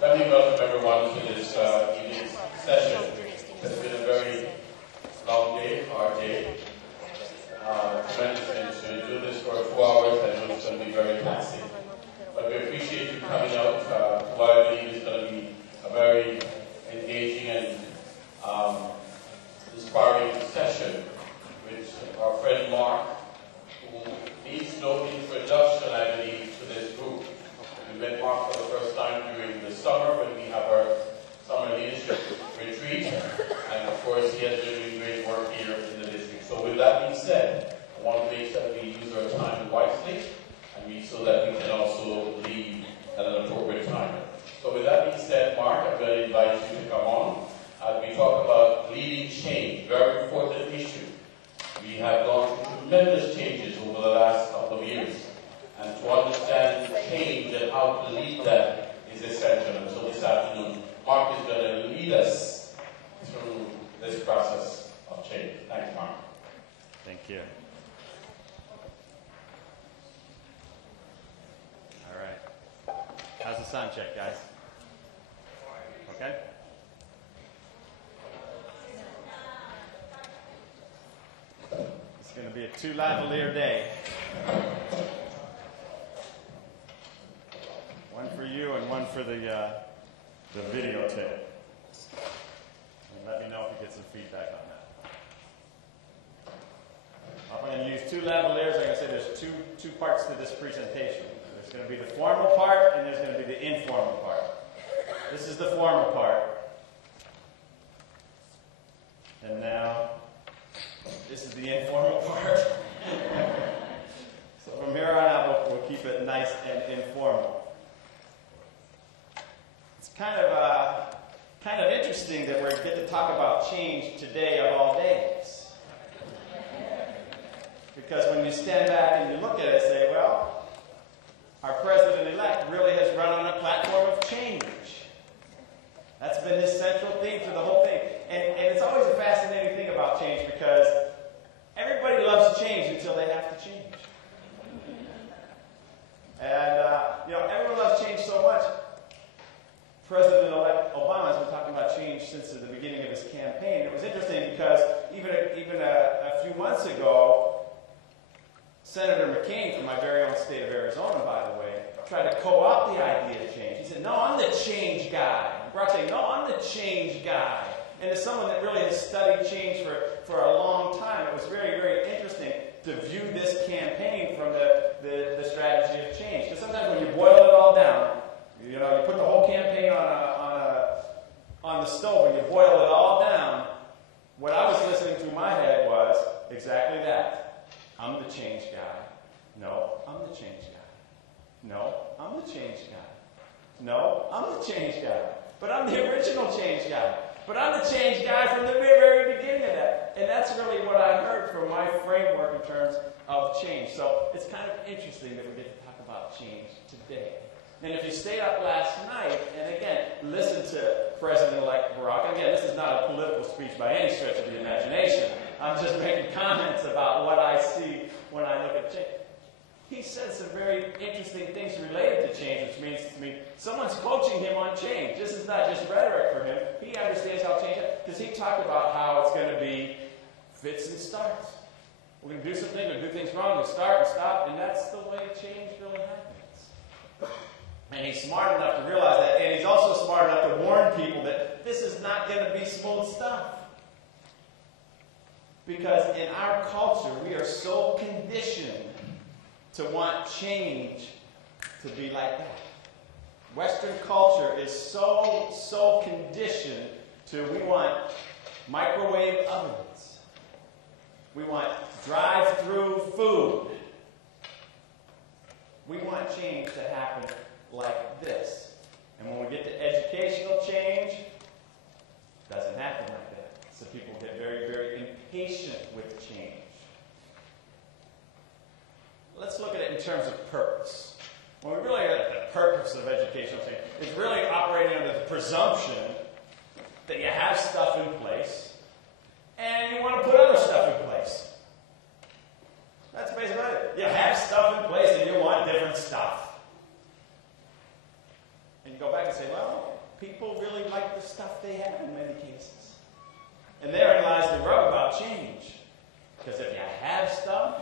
Let me welcome everyone to this evening's session. It's been a very long day, hard day. Tremendous to do this for 4 hours. I know it's going to be very taxing. But we appreciate you coming out to what I believe is going to be a very engaging and inspiring session with our friend Mark, who needs no introduction, I believe, to this group. We met Mark for the first time during the summer when we have our summer leadership retreat. And of course, he has been doing great work here in the district. So with that being said, I want to make sure that we use our time wisely so that we can also leave at an appropriate time. So with that being said, Mark, I'm going to invite you to come on as we talk about leading change, very important issue. We have gone through tremendous changes over the last couple of years. And to understand change and how to lead that is essential. And so this afternoon, Mark is going to lead us through this process of change. Thanks, Mark. Thank you. All right. How's the sound check, guys? Okay? It's going to be a two lavalier day. One for you and one for the videotape. And let me know if you get some feedback on that. I'm going to use two lavaliers. Like I said, there's two parts to this presentation. There's going to be the formal part and there's going to be the informal part. This is the formal part. And now, this is the informal part. So from here on out, we'll keep it nice and informal. It's kind of interesting that we get to talk about change today of all days. Because when you stand back and you look at it and say, well, our president-elect really has run on a platform of change. That's been his central theme for the whole thing. And it's always a fascinating thing about change because everybody loves change until they have to change. And, everyone loves change so much. President-elect Obama has been talking about change since the beginning of his campaign. It was interesting because even a few months ago, Senator McCain from my very own state of Arizona, by the way, tried to co-opt the idea of change. He said, no, I'm the change guy. Barack saying, no, I'm the change guy. And as someone that really has studied change for a long time, it was very, very interesting to view this campaign from the strategy of change. Because sometimes when you boil it all down, you put the whole campaign on the stove and you boil it all down, what I was listening to in my head was exactly that. I'm the change guy. No, I'm the change guy. No, I'm the change guy. No, I'm the change guy. But I'm the original change guy. But I'm the change guy from the very, very beginning of that. And that's really what I heard from my framework in terms of change. So it's kind of interesting that we get to talk about change today. And if you stayed up last night, and again, listen to President-elect Barack, again, this is not a political speech by any stretch of the imagination. I'm just making comments about what I see when I look at change. He said some very interesting things related to change, which means to me, someone's coaching him on change. This is not just rhetoric for him. He understands how change is, because he talked about how it's going to be fits and starts. We're going to do something, we're going to do things wrong, we're going to start and stop, and that's the way change really happens. And he's smart enough to realize that, and he's also smart enough to warn people that this is not going to be smooth stuff. Because in our culture, we are so conditioned to want change to be like that. Western culture is so conditioned to we want microwave ovens. We want drive-through food. We want change to happen like this. And when we get to educational change, it doesn't happen like that. So people get very, very impatient with change. Let's look at it in terms of purpose. When we really look at the purpose of educational change, it's really operating under the presumption that you have stuff in place and you want to put other stuff in place. That's basically it. You have stuff in place and you want different stuff. And you go back and say, well, people really like the stuff they have in many cases. And therein lies the rub about change. Because if you have stuff,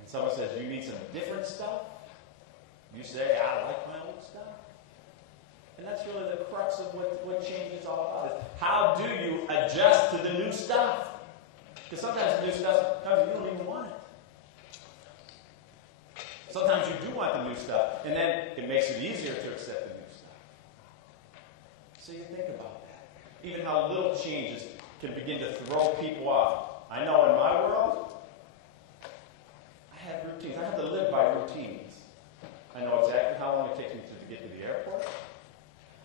and someone says you need some different stuff, you say, I like my old stuff. And that's really the crux of what change is all about. Is how do you adjust to the new stuff? Because sometimes the new stuff, sometimes you don't even want it. Sometimes you do want the new stuff, and then it makes it easier to accept the new stuff. So you think about that. Even how little changes can begin to throw people off. I know in my world, I have routines. I have to live by routines. I know exactly how long it takes me to get to the airport.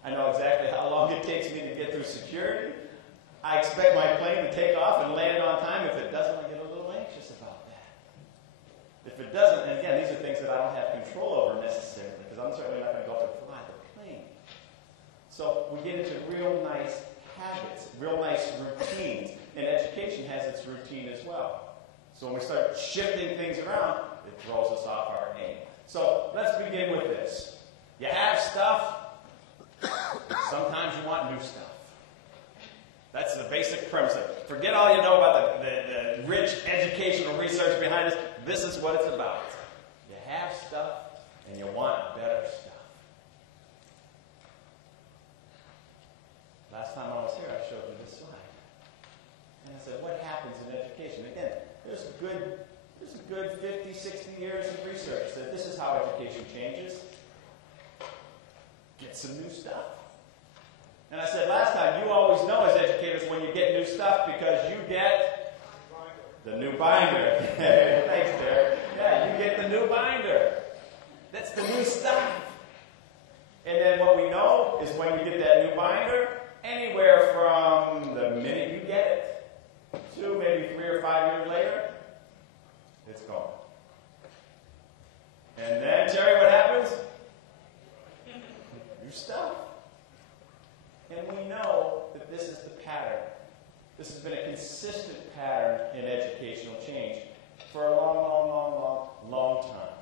I know exactly how long it takes me to get through security. I expect my plane to take off and land on time. If it doesn't, I get a little anxious about that. If it doesn't, and again, these are things that I don't have control over necessarily, because I'm certainly not going to go up and fly the plane. So we get into real nice habits, real nice routines. And education has its routine as well. So when we start shifting things around, it throws us off our game. So let's begin with this. You have stuff. Sometimes you want new stuff. That's the basic premise. Forget all you know about the rich educational research behind this. This is what it's about. You have stuff, and you want better stuff. Last time I was here, I showed you this slide. And I said, what happens in education? Again, there's a good 50, 60 years of research that this is how education changes. Get some new stuff. And I said last time, you always know as educators when you get new stuff because you get the new binder. Thanks, Derek. Yeah, you get the new binder. That's the new stuff. And then what we know is when you get that new binder, anywhere from the minute you get it to maybe 3 or 5 years later, it's gone. And then, Terry, what happens? New stuff. And we know that this is the pattern. This has been a consistent pattern in educational change for a long time.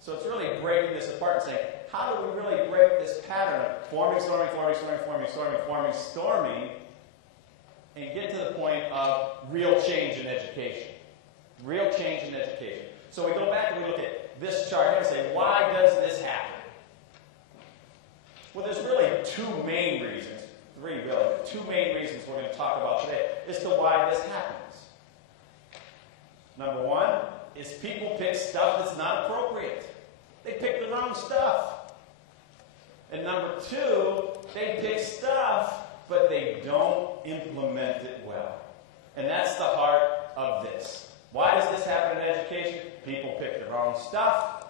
So it's really breaking this apart and saying, how do we really break this pattern of forming, and get to the point of real change in education? Real change in education. So we go back and we look at this chart here and say, why does this happen? Well, there's really two main reasons we're going to talk about today as to why this happens. Number one is people pick stuff that's not appropriate. They pick the wrong stuff. And number two, they pick stuff, but they don't implement it well. And that's the heart of this. Why does this happen in education? People pick the wrong stuff.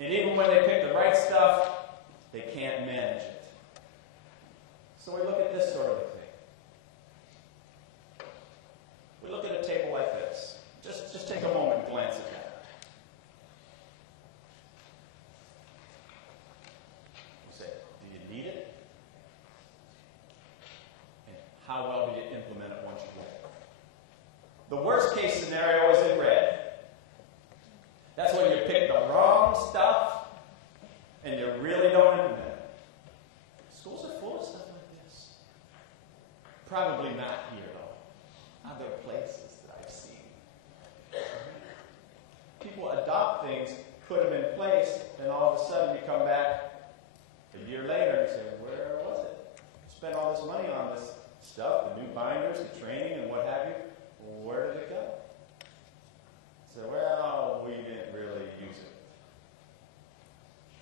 And even when they pick the right stuff, they can't manage it. So we look at this sort of a thing. We look at a table like this. Just take a moment and glance at that. You say, do you need it? And how well do you implement it once you get it? The worst case scenario is in red. That's when you pick the wrong stuff and you really don't implement it. Schools are full of stuff like this. Probably not here, though. Other places that I've seen. People adopt things, put them in place, and all of a sudden you come back a year later and say, where was it? Spent all this money on this stuff, the new binders, the training, and what have you. Where did it go? So, well, we didn't really use it.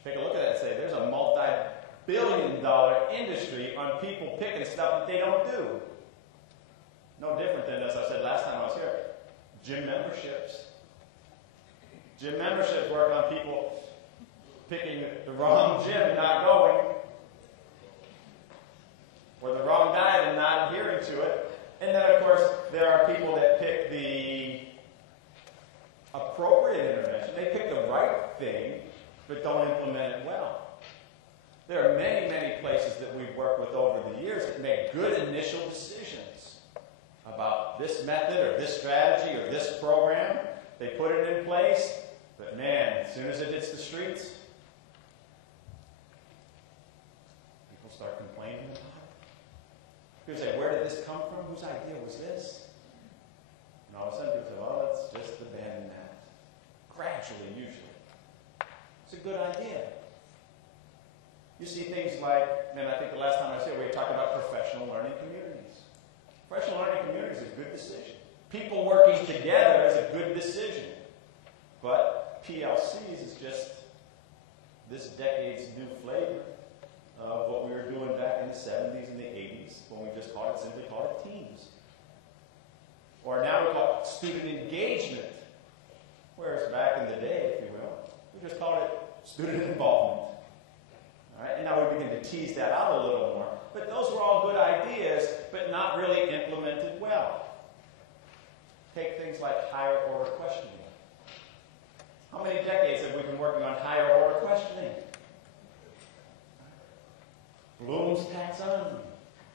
Take a look at that and say, there's a multi-billion-dollar industry on people picking stuff that they don't do. No different than, as I said last time I was here, gym memberships. Gym memberships work on people picking the wrong gym and not going, or the wrong diet and not adhering to it. And then, of course, there are people that pick the appropriate intervention. They pick the right thing, but don't implement it well. There are many, many places that we've worked with over the years that make good initial decisions about this method or this strategy or this program. They put it in place, but man, as soon as it hits the streets, It's a good idea. You see things like, and I think the last time I was here, we talked about professional learning communities. Professional learning communities is a good decision. People working together is a good decision. But PLCs is just this decade's new flavor of what we were doing back in the 70s and the 80s when we just simply called it teams. Or now we call it student engagement. Whereas back in the day, if you will, we just called it student involvement. All right? And now we begin to tease that out a little more. But those were all good ideas, but not really implemented well. Take things like higher order questioning. How many decades have we been working on higher order questioning? Bloom's taxonomy.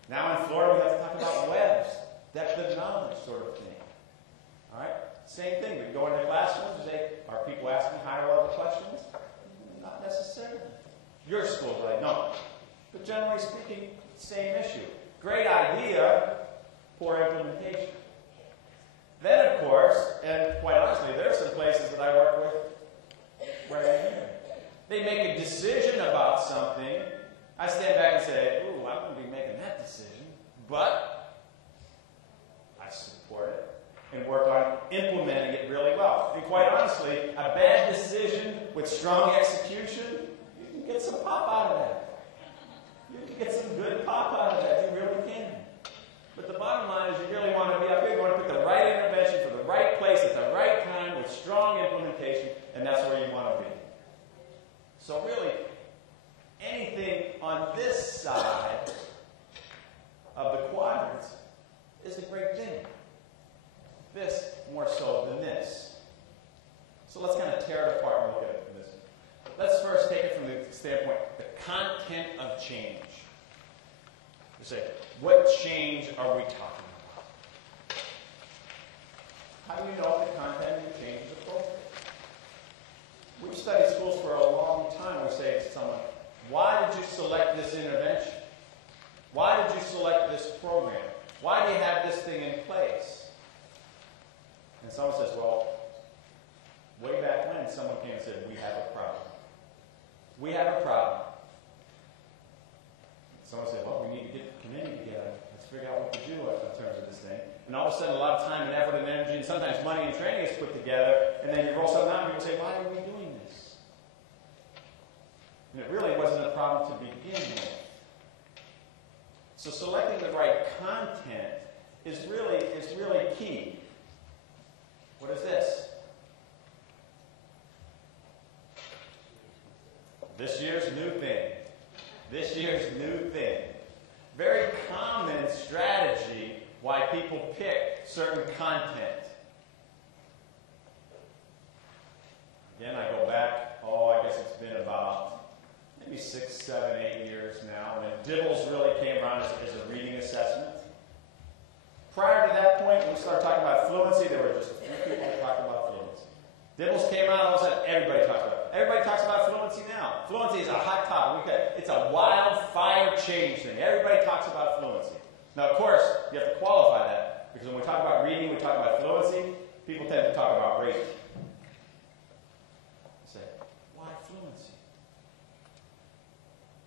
Now in Florida, we have to talk about Webb's depth of knowledge sort of thing. All right? Same thing. We go into classrooms and say, are people asking higher level questions? Not necessarily. Your school's like, no. But generally speaking, same issue. Great idea, poor implementation. Then, of course, and quite honestly, there are some places that I work with where they make a decision about something. I stand back and say, ooh, I wouldn't be making that decision, but I support it and work on implementing it really well. And quite honestly, a bad decision with strong execution, you can get some pop out of that. You can get some good pop out of that. You really can. But the bottom line is you really want to be up here. You want to pick the right intervention for the right place at the right time with strong implementation, and that's where you want to be. So really, anything on this side of the quadrants is a great thing. This more so than this. So let's kind of tear it apart and look at it from this. Let's first take it from the standpoint, the content of change. You say, what change are we talking about? How do you know if the content of the change is appropriate? We've studied schools for a long time. We say to someone, why did you select this intervention? Why did you select this program? Why do you have this thing in place? And someone says, well, way back when someone came and said, we have a problem. We have a problem. Someone said, well, we need to get the committee together. Let's figure out what to do in terms of this thing. And all of a sudden, a lot of time and effort and energy, and sometimes money and training is put together, and then you roll something out and people say, why are we doing this? And it really wasn't a problem to begin with. So selecting the right content is really key. What is this? This year's new thing. This year's new thing. Very common strategy why people pick certain content. Again, I go back, I guess it's been about maybe 6, 7, 8 years now, when DIBELS really came around as a reading assessment. Prior to that point, when we started talking about fluency, there were just a few people that talked about fluency. DIBELS came out, all of a sudden, everybody talks about it. Everybody talks about fluency now. Fluency is a hot topic. It's a wildfire change thing. Everybody talks about fluency. Now, of course, you have to qualify that, because when we talk about reading, we talk about fluency, people tend to talk about rate. Say, why fluency?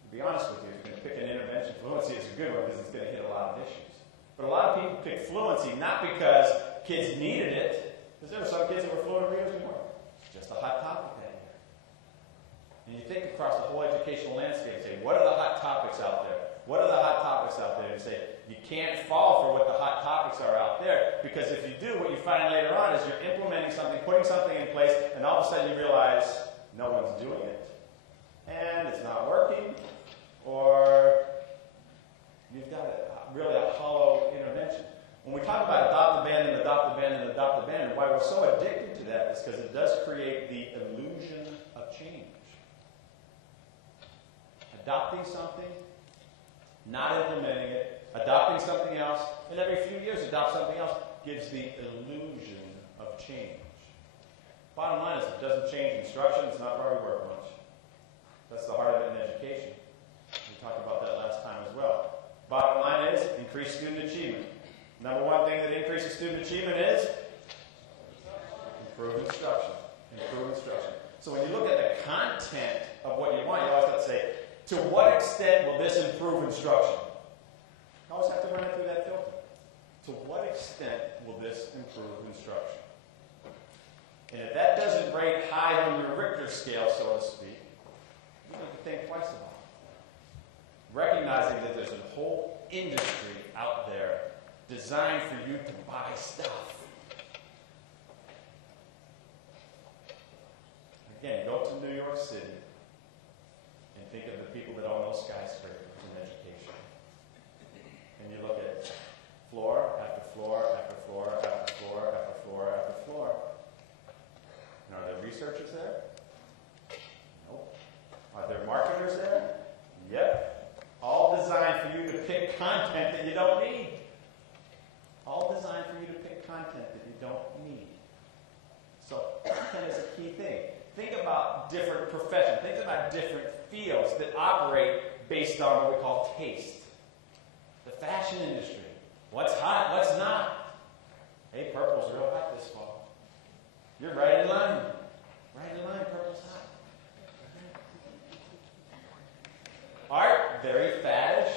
To be honest with you, if you're going to pick an intervention, fluency is a good one because it's going to hit a lot of issues. But a lot of people pick fluency not because kids needed it, because there were some kids that were fluent readers before. It's just a hot topic that year. And you think across the whole educational landscape, say, what are the hot topics out there? What are the hot topics out there? And say, you can't fall for what the hot topics are out there, because if you do, what you find later on is you're implementing something, putting something in place, and all of a sudden you realize no one's doing it. And it's not working, or you've got really a hollow intervention. When we talk about adopt, abandon, adopt, abandon, adopt, abandon, why we're so addicted to that is because it does create the illusion of change. Adopting something, not implementing it, adopting something else, and every few years adopt something else gives the illusion of change. Bottom line is, if it doesn't change instruction, it's not very worth much. That's the heart of it in education. We talked about that last time as well. Bottom line is, increase student achievement. Number one thing that increases student achievement is improve instruction. Improve instruction. So when you look at the content content of what you want, you always have to say, to what extent will this improve instruction? You always have to run it through that filter. To what extent will this improve instruction? And if that doesn't rate high on your Richter scale, so to speak, you need to think twice about it. Recognizing that there's a whole industry out there designed for you to buy stuff. Again, go to New York City and think of the people that own those skyscrapers in education. And you look at floor after floor after floor after floor after floor after floor. And are there researchers there? Nope. Are there marketers there? Yep. All designed for you to pick content that you don't need. All designed for you to pick content that you don't need. So content is a key thing. Think about different professions. Think about different fields that operate based on what we call taste. The fashion industry. What's hot, what's not? Hey, purple's real hot this fall. You're right in line. Right in line, purple's hot. Art, very faddish,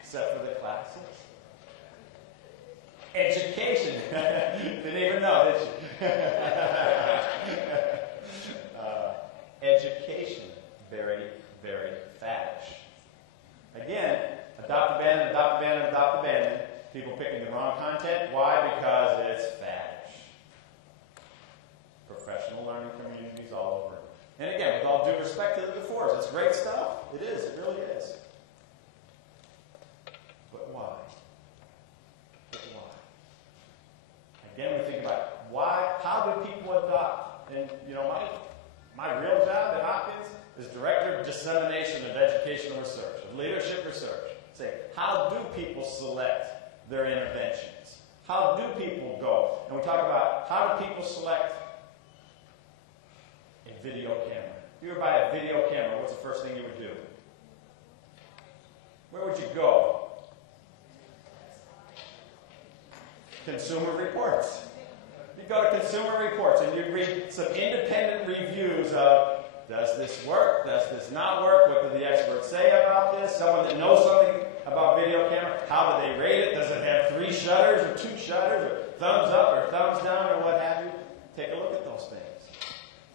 except for the classics. Education. Didn't even know, did you? Education, very, very faddish. Again, adopt, abandon, adopt, abandon, adopt, abandon. People picking the wrong content. Why? Because it's faddish. Professional learning communities all over. And again, with all due respect to the Befores, it's great stuff. It is. It really is. But why? But why? Again, we think about why. How do people adopt? And you know, my real job at Hopkins is Director of Dissemination of Educational Research, of Leadership Research. Say, how do people select their interventions? How do people go? And we talk about how do people select a video camera. If you were to buy a video camera, what's the first thing you would do? Where would you go? Consumer Reports. You go to Consumer Reports and you read some independent reviews of, does this work? Does this not work? What do the experts say about this? Someone that knows something about video camera, how do they rate it? Does it have 3 shutters or 2 shutters or thumbs up or thumbs down or what have you? Take a look at those things.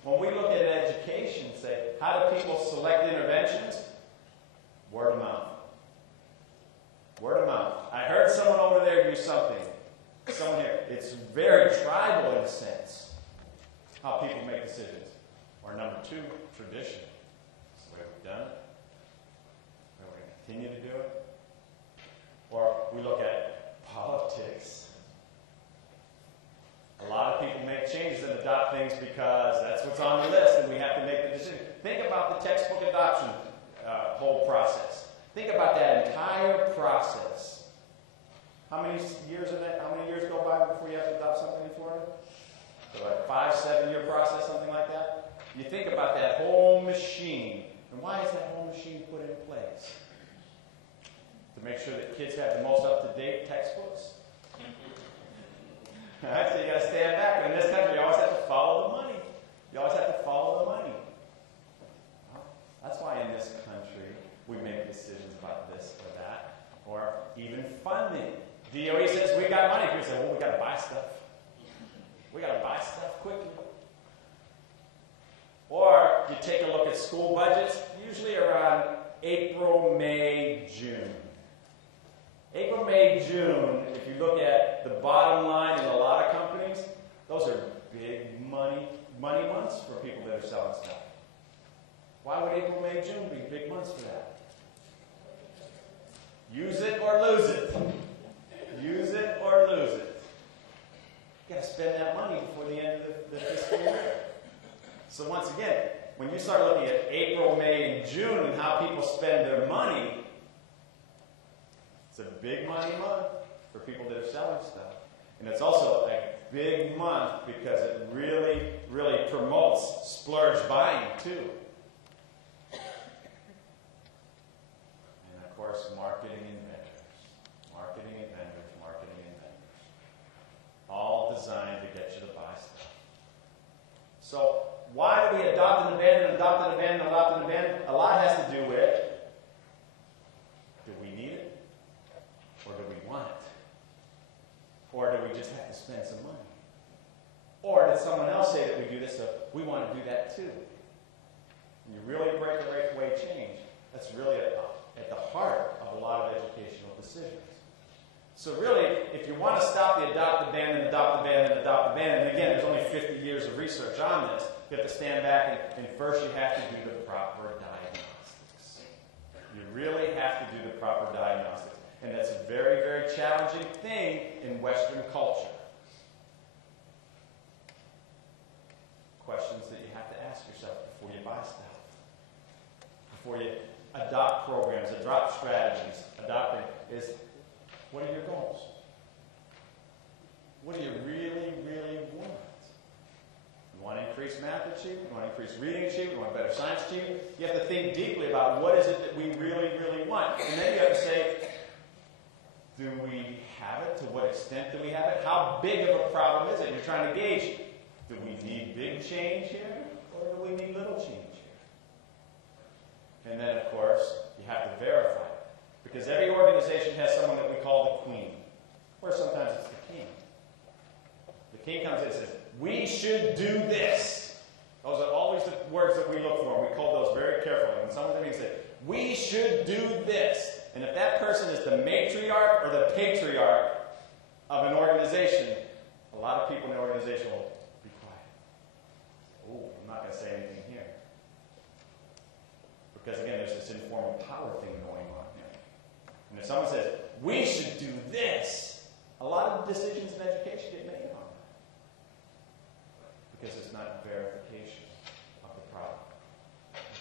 When we look at education, say, how do people select interventions? Word of mouth. Word of mouth. I heard someone over there do something. Someone here. It's very tribal in a sense, how people make decisions. Or number 2, tradition. It's the way we've done it. We're going to continue to do it. Or we look at politics. A lot of people make changes and adopt things because that's what's on the list and we have to make the decision. Think about the textbook adoption whole process. Think about that entire process. How many years go by before you have to adopt something in Florida? So like 5-7 year process, something like that? You think about that whole machine. And why is that whole machine put in place? To make sure that kids have the most up-to-date textbooks? Alright, so you got to stand back. In this country, you always have to follow the money. You always have to follow the money. Well, that's why in this country, we make decisions about this or that, or even funding. DOE says, we got money. People say, well, we got to buy stuff. We got to buy stuff quickly. Or you take a look at school budgets, usually around April, May, June. April, May, June, if you look at the bottom line in a lot of companies, those are big money months for people that are selling stuff. Why would April, May, June be big months for that? Use it or lose it. Use it or lose it. You've got to spend that money before the end of the fiscal year. So once again, when you start looking at April, May, and June and how people spend their money, it's a big money month for people that are selling stuff. And it's also a big month because it really, really promotes splurge buying too. And of course, marketing and vendors. Marketing and vendors, marketing and vendors. All designed to get you to buy stuff. So, why do we adopt and abandon a then a lot has to do with, do we need it? Or do we want it? Or do we just have to spend some money? Or did someone else say that we do this, so we want to do that too? And you really break away change. That's really at the heart of a lot of educational decisions. So really, if you want to stop the adopt, abandon, adopt, abandon, adopt, abandon, and again, there's only 50 years of research on this, you have to stand back and first you have to do the proper diagnostics. You really have to do the proper diagnostics. And that's a very, very challenging thing in Western culture. Questions that you have to ask yourself before you buy stuff. Before you adopt programs, adopt strategies, adopting is, what are your goals? What do you really, really want? You want to increase math achievement? You want to increase reading achievement? You want better science achievement? You have to think deeply about what is it that we really, really want. And then you have to say, do we have it? To what extent do we have it? How big of a problem is it? You're trying to gauge, do we need big change here? Or do we need little change here? And then, of course, you have to verify it. Because every organization has someone that we call the queen. Or sometimes it's the king. The king comes in and says, we should do this. Those are always the words that we look for. And we call those very carefully. When someone comes in and says, we should do this. And if that person is the matriarch or the patriarch of an organization, a lot of people in the organization will be quiet. Oh, I'm not going to say anything here. Because again, there's this informal power thing going on here. And if someone says, we should do this, a lot of decisions in education get made on that. Because it's not verification of the problem.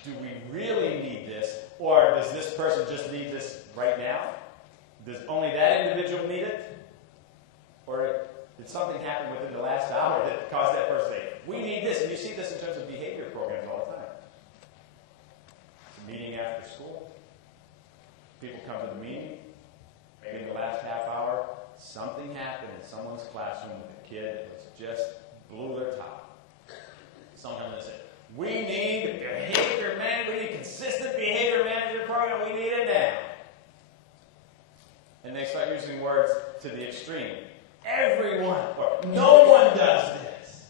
Do we really need this? Or does this person just need this right now? Does only that individual need it? Or did something happen within the last hour that caused that person to say, we need this? And you see this in terms of behavior programs all the time. It's a meeting after school. People come to the meeting. Maybe in the last half hour, something happened in someone's classroom with a kid that was just blew their top. Sometimes they say, we need behavior management, we need consistent behavior management program, we need it now. And they start using words to the extreme. Everyone, or no one does this.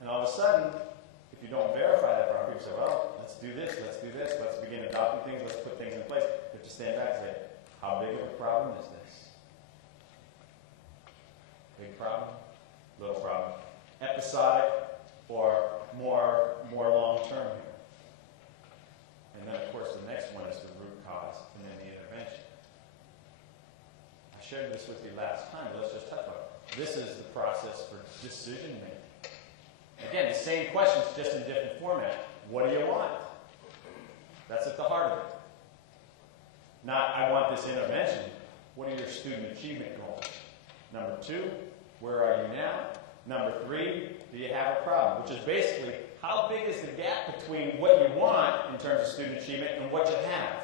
And all of a sudden, if you don't verify that program, people say, well, let's do this, let's begin adopting things, let's put things in place. You have to stand back and say, how big of a problem is this? Big problem? Little problem? Episodic or more long-term here? And then, of course, the next one is the root cause and then the intervention. I shared this with you last time, but let's just touch on it. This is the process for decision-making. Again, the same questions, just in different format. What do you want? That's at the heart of it. Not, I want this intervention. What are your student achievement goals? Number 2, where are you now? Number 3, do you have a problem? Which is basically, how big is the gap between what you want in terms of student achievement and what you have?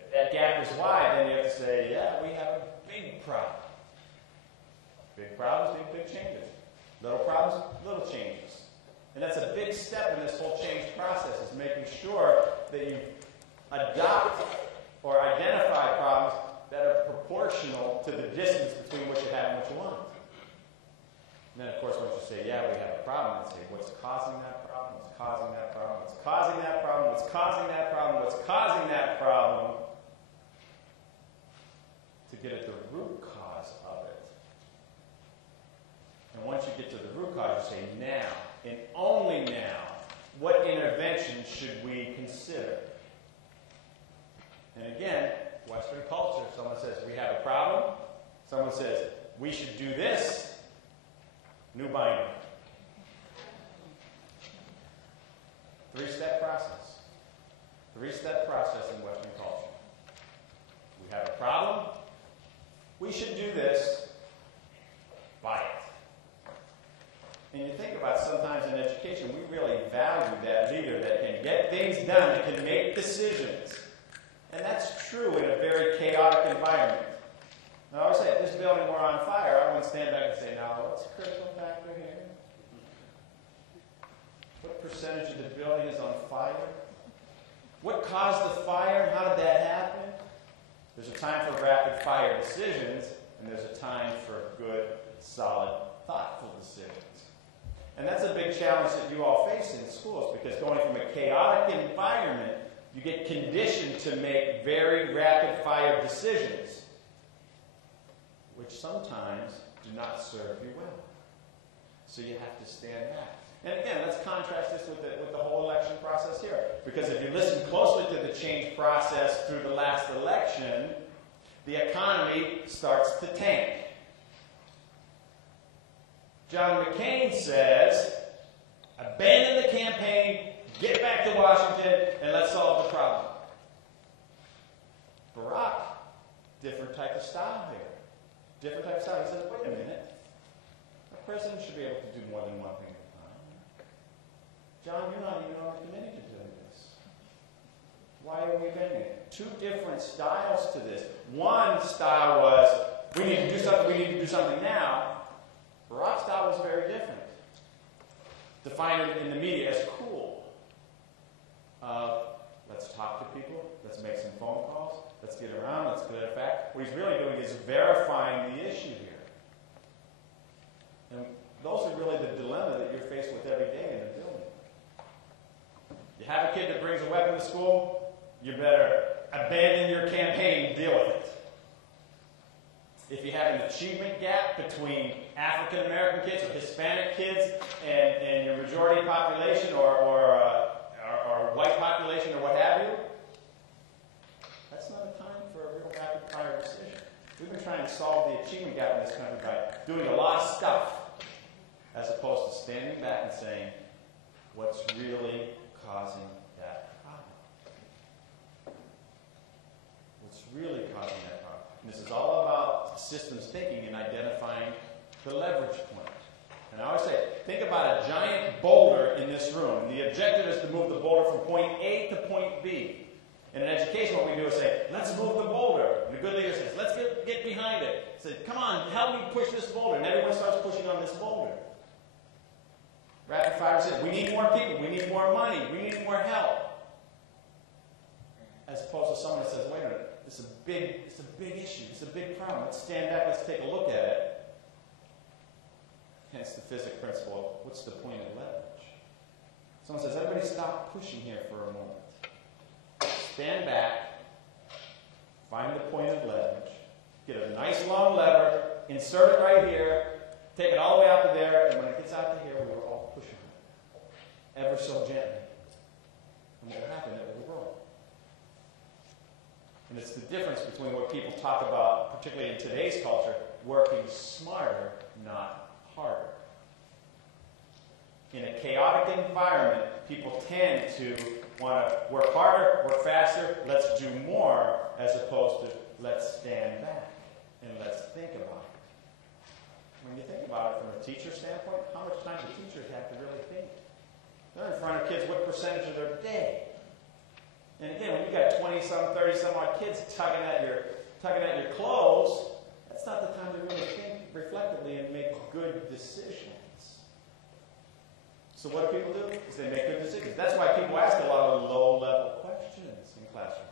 If that gap is wide, then you have to say, yeah, we have a big problem. Big problems mean big changes. Little problems, little changes. And that's a big step in this whole change process, is making sure that you adopt or identify problems that are proportional to the distance between what you have and what you want. And then, of course, once you say, yeah, we have a problem, then say, what's causing that problem? What's causing that problem? What's causing that problem? What's causing that problem? What's causing that problem? To get at the root cause of it. And once you get to the root cause, you say, now, and only now, what intervention should we consider? And again, Western culture, someone says, we have a problem. Someone says, we should do this. New binary. 3-step process. 3-step process in Western culture. We have a problem. We should do this. Buy it. And you think about sometimes in education, we really value that leader that can get things done, that can make decisions. And that's true in a very chaotic environment. And I always say, if this building were on fire, I wouldn't stand back and say, now, what's the critical factor here? What percentage of the building is on fire? What caused the fire and how did that happen? There's a time for rapid fire decisions, and there's a time for good, solid, thoughtful decisions. And that's a big challenge that you all face in schools, because going from a chaotic environment, you get conditioned to make very rapid fire decisions, which sometimes do not serve you well. So you have to stand back. And again, let's contrast this with the whole election process here. Because if you listen closely to the change process through the last election, the economy starts to tank. John McCain says, abandon the campaign, get back to Washington, and let's solve the problem. Barack, different type of style here. Different type of style. He says, wait a minute. A president should be able to do more than one thing at a time. John, you're not even on the committee to do this. Why are we bending it? Two different styles to this. One style was, we need to do something now. Barack's style was very different. Defined in the media as cool. Let's talk to people. Let's make some phone calls. Let's get around. Let's get a fact. What he's really doing is verifying the issue here. And those are really the dilemma that you're faced with every day in the building. You have a kid that brings a weapon to school, you better abandon your campaign and deal with it. If you have an achievement gap between African American kids or Hispanic kids and your majority population or white population or what have you, that's not a time for a real rapid fire decision. We've been trying to solve the achievement gap in this country by doing a lot of stuff as opposed to standing back and saying, what's really causing that problem? What's really causing that problem? And this is all about systems thinking and identifying the leverage point. And I always say, think about a giant boulder in this room. And the objective is to move the boulder from point A to point B. In an education, what we do is say, let's move the boulder. And the good leader says, let's get behind it. Say, come on, help me push this boulder. And everyone starts pushing on this boulder. Rapid fire says, we need more people, we need more money, we need more help. As opposed to someone that says, wait a minute, it's a big issue, it's a big problem. Let's stand back, let's take a look at it. Hence the physics principle of what's the point of leverage? Someone says, everybody stop pushing here for a moment. Stand back, find the point of leverage, get a nice long lever, insert it right here, take it all the way out to there, and when it gets out to here, we will all push on it. Ever so gently. And what will happen? It will roll. And it's the difference between what people talk about, particularly in today's culture, working smarter, not harder. In a chaotic environment, people tend to want to work harder, work faster, let's do more, as opposed to let's stand back and let's think about it. When you think about it from a teacher standpoint, how much time do teachers have to really think? They're in front of kids what percentage of their day? And again, when you've got 20-some, 30-some odd kids tugging at your clothes, that's not the time to really think reflectively and make good decisions. So what do people do? Is they make good decisions. That's why people ask a lot of low-level questions in classroom.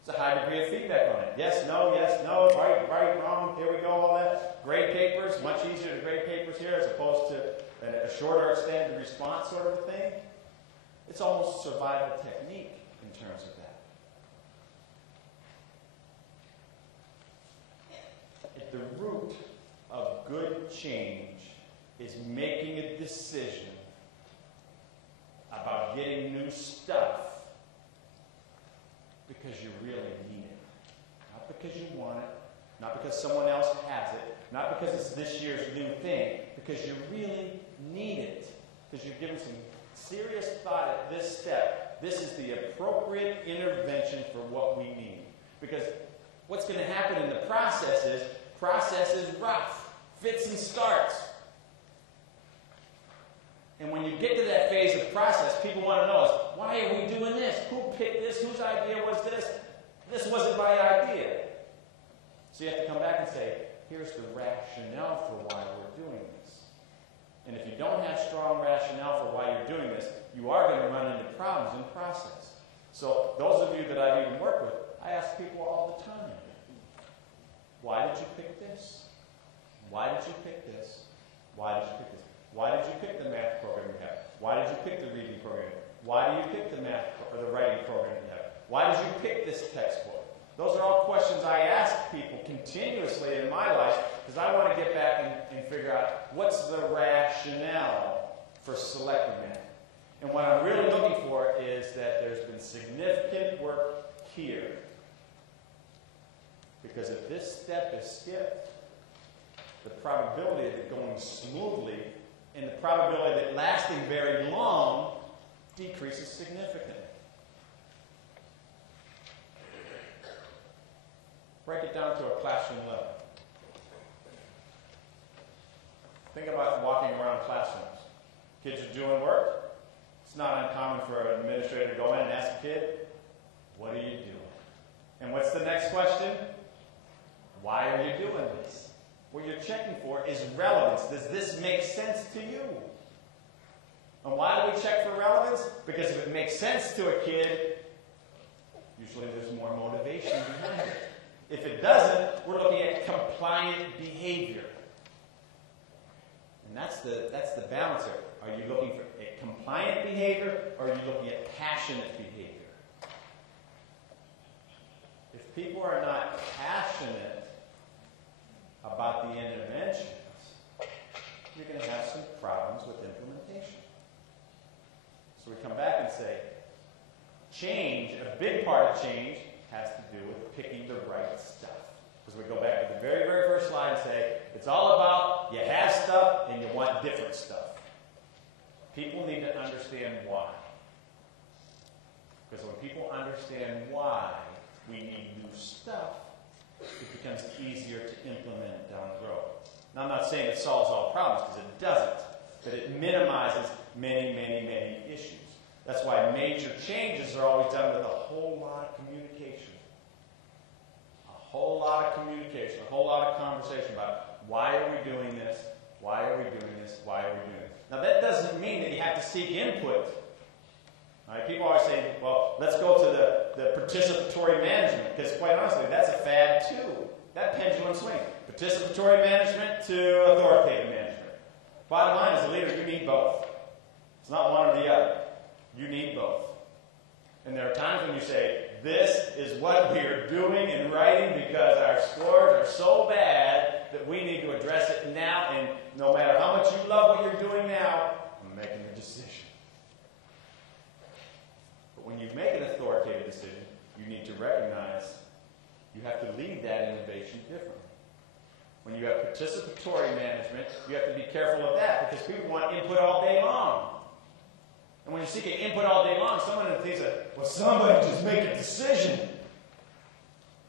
It's a high degree of feedback on it. Yes, no, right, wrong, here we go, all that. Grade papers, much easier to grade papers here as opposed to a shorter extended response sort of a thing. It's almost survival technique in terms of that. At the root of good change is making a decision about getting new stuff because you really need it. Not because you want it, not because someone else has it, not because it's this year's new thing, because you really need it. Because you've given some serious thought at this step. This is the appropriate intervention for what we need. Because what's going to happen in the process is rough, fits and starts. And when you get to that phase of process, people want to know is, why are we doing this? Who picked this? Whose idea was this? This wasn't my idea. So you have to come back and say, here's the rationale for why we're doing this. And if you don't have strong rationale for why you're doing this, you are going to run into problems in the process. So those of you that I've even worked with, I ask people all the time, why did you pick this? Why did you pick this? Why did you pick this? Why did you pick the math program you have? Why did you pick the reading program? Why do you pick the math or the writing program you have? Why did you pick this textbook? Those are all questions I ask people continuously in my life because I want to get back and figure out what's the rationale for selecting that. And what I'm really looking for is that there's been significant work here. Because if this step is skipped, the probability of it going smoothly and the probability of it lasting very long decreases significantly. Break it down to a classroom level. Think about walking around classrooms. Kids are doing work. It's not uncommon for an administrator to go in and ask a kid, what are you doing? And what's the next question? Why are you doing this? What you're checking for is relevance. Does this make sense to you? And why do we check for relevance? Because if it makes sense to a kid, usually there's more motivation behind it. If it doesn't, we're looking at compliant behavior. And that's the balance here. Are you looking for a compliant behavior or are you looking at passionate behavior? If people are not passionate about the interventions, you're going to have some problems with implementation. So we come back and say, change, a big part of change, has to do with picking the right stuff. Because we go back to the very, very first slide and say, it's all about you have stuff and you want different stuff. People need to understand why. Because when people understand why we need new stuff, it becomes easier to implement down the road. Now, I'm not saying it solves all problems, because it doesn't. But it minimizes many, many, many issues. That's why major changes are always done with a whole lot of communication. A whole lot of communication, a whole lot of conversation about why are we doing this, why are we doing this, why are we doing this. Now that doesn't mean that you have to seek input. All right, people always say, well, let's go to the participatory management, because quite honestly, that's a fad too. That pendulum swing. Participatory management to authoritative management. Bottom line, as a leader, you need both. It's not one or the other. You need both. And there are times when you say, this is what we are doing and writing because our scores are so bad that we need to address it now, and no matter how much you love what you're doing now, I'm making a decision. But when you make an authoritative decision, you need to recognize you have to lead that innovation differently. When you have participatory management, you have to be careful of that because people want input all day long. And when you seek input all day long, someone thinks that, well, somebody just make a decision.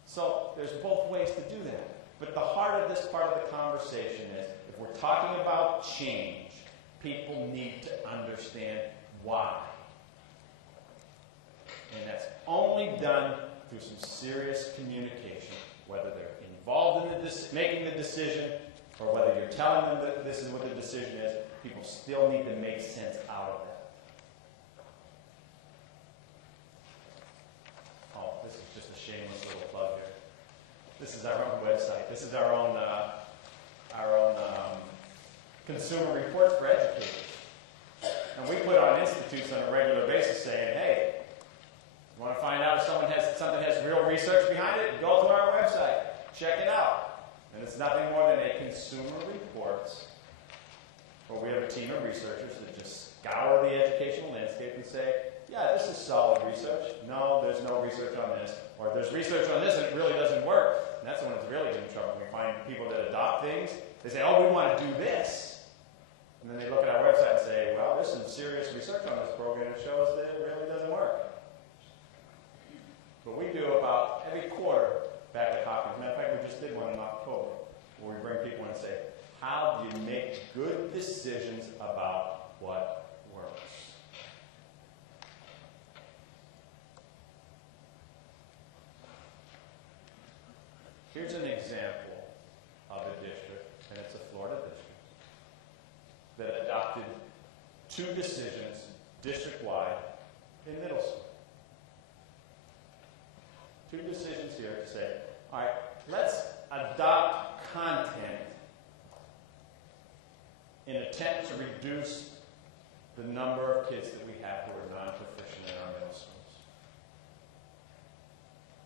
So there's both ways to do that. But the heart of this part of the conversation is, if we're talking about change, people need to understand why. And that's only done through some serious communication, whether they're involved in making the decision or whether you're telling them that this is what the decision is. People still need to make sense out of that. This is just a shameless little plug here. This is our own website. This is our own consumer reports for educators. And we put on institutes on a regular basis saying, hey, you want to find out if something has real research behind it? Go to our website. Check it out. And it's nothing more than a consumer reports where we have a team of researchers that just scour the educational landscape and say, yeah, this is solid research. No, there's no research on this. Or there's research on this and it really doesn't work. And that's when it's really in trouble. We find people that adopt things. They say, oh, we want to do this. And then they look at our website and say, well, there's some serious research on this program that shows that it really doesn't work. But we do about every quarter back at Hopkins. Matter of fact, we just did one in October where we bring people in and say, how do you make good decisions about what works? Here's an example of a district, and it's a Florida district, that 2 decisions district-wide in middle school. 2 decisions here to say, all right, let's adopt content in an attempt to reduce the number of kids that we have who are non-proficient in our middle schools.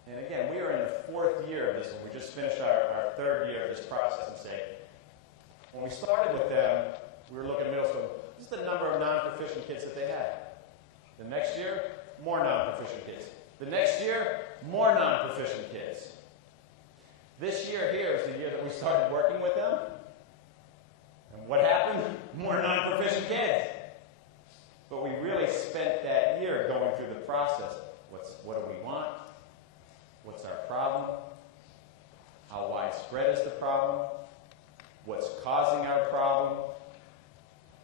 And again, we are in the 4th year of this, and we just finished our 3rd year of this process, and say, when we started with them, we were looking at middle school, this is the number of non-proficient kids that they had. The next year, more non-proficient kids. The next year, more non-proficient kids. This year here is the year that we started working with them. And what happened? More non-proficient kids. But we really spent that year going through the process. What do we want? What's our problem? How widespread is the problem? What's causing our problem?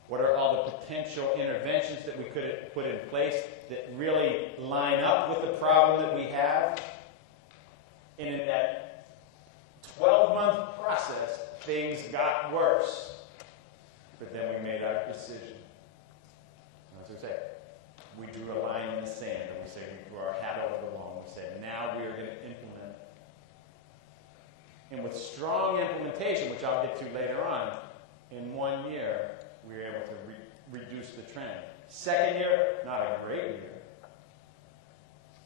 What are all the potential interventions that we could put in place that really line up with the problem that we have? And in that 12-month process, things got worse. But then we made our decision. As we say, we drew a line in the sand, and we say we drew our hat over the wall, and we say, now we are going to implement. And with strong implementation, which I'll get to later on, in 1 year, we were able to reduce the trend. 2nd year, not a great year.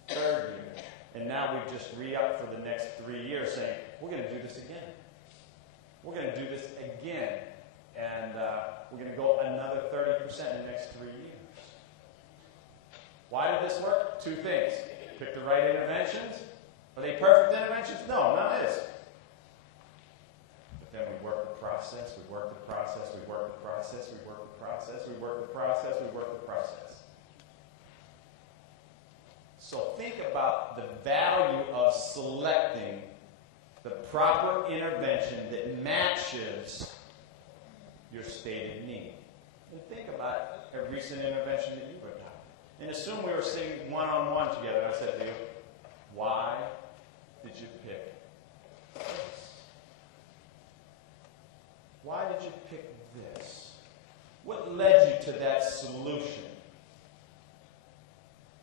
3rd year. And now we've just re-upped for the next 3 years saying, we're going to do this again. We're going to do this again. And we're going to go another 30% in the next 3 years. Why did this work? 2 things. Pick the right interventions. Are they perfect interventions? No, none is. Then we work the process, we work the process, we work the process, we work the process, we work the process, we work the process. So think about the value of selecting the proper intervention that matches your stated need. And think about a recent intervention that you've adopted. And assume we were sitting one-on-one together, and I said to you, why did you pick this? Why did you pick this? What led you to that solution?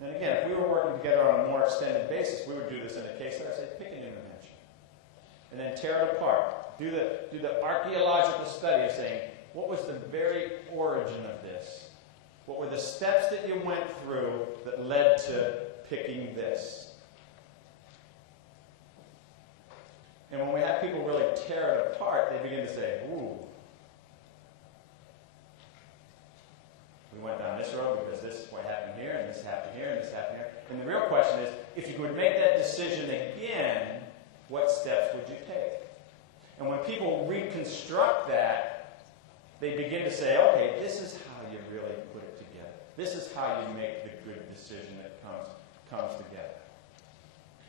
And again, if we were working together on a more extended basis, we would do this in a case where I say, pick an intervention. And then tear it apart. Do the archaeological study of saying, what was the very origin of this? What were the steps that you went through that led to picking this? And when we have people really tear it apart, they begin to say, ooh, we went down this road because this is what happened here, and this happened here, and this happened here. And the real question is, if you could make that decision again, what steps would you take? And when people reconstruct that, they begin to say, okay, this is how you really put it together. This is how you make the good decision that comes together.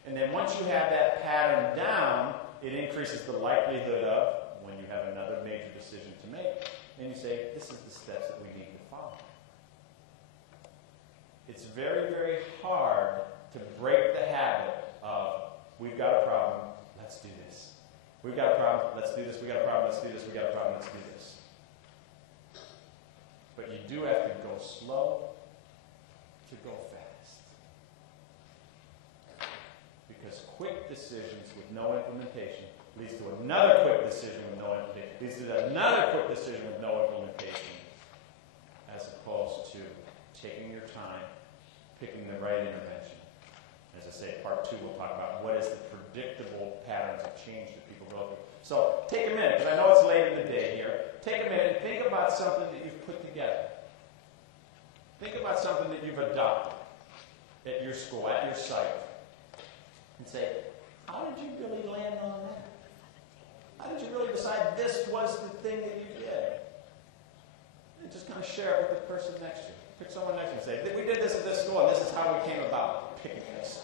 And then once you have that pattern down, it increases the likelihood of, when you have another major decision to make, and you say, this is the steps that we need to follow. It's very, very hard to break the habit of, we've got a problem, let's do this. We've got a problem, let's do this. We've got a problem, let's do this. We've got a problem, let's do this. But you do have to go slow to go fast. Because quick decisions with no implementation leads to another quick decision with no implementation, leads to another quick decision with no implementation, as opposed to taking your time, picking the right intervention. As I say, part 2 we'll talk about what is the predictable patterns of change that people go through. So take a minute, because I know it's late in the day here. Take a minute and think about something that you've put together. Think about something that you've adopted at your school, at your site. And say, how did you really land on that? How did you really decide this was the thing that you did? And just kind of share it with the person next to you. Pick someone next to you and say, we did this at this school, and this is how we came about picking this.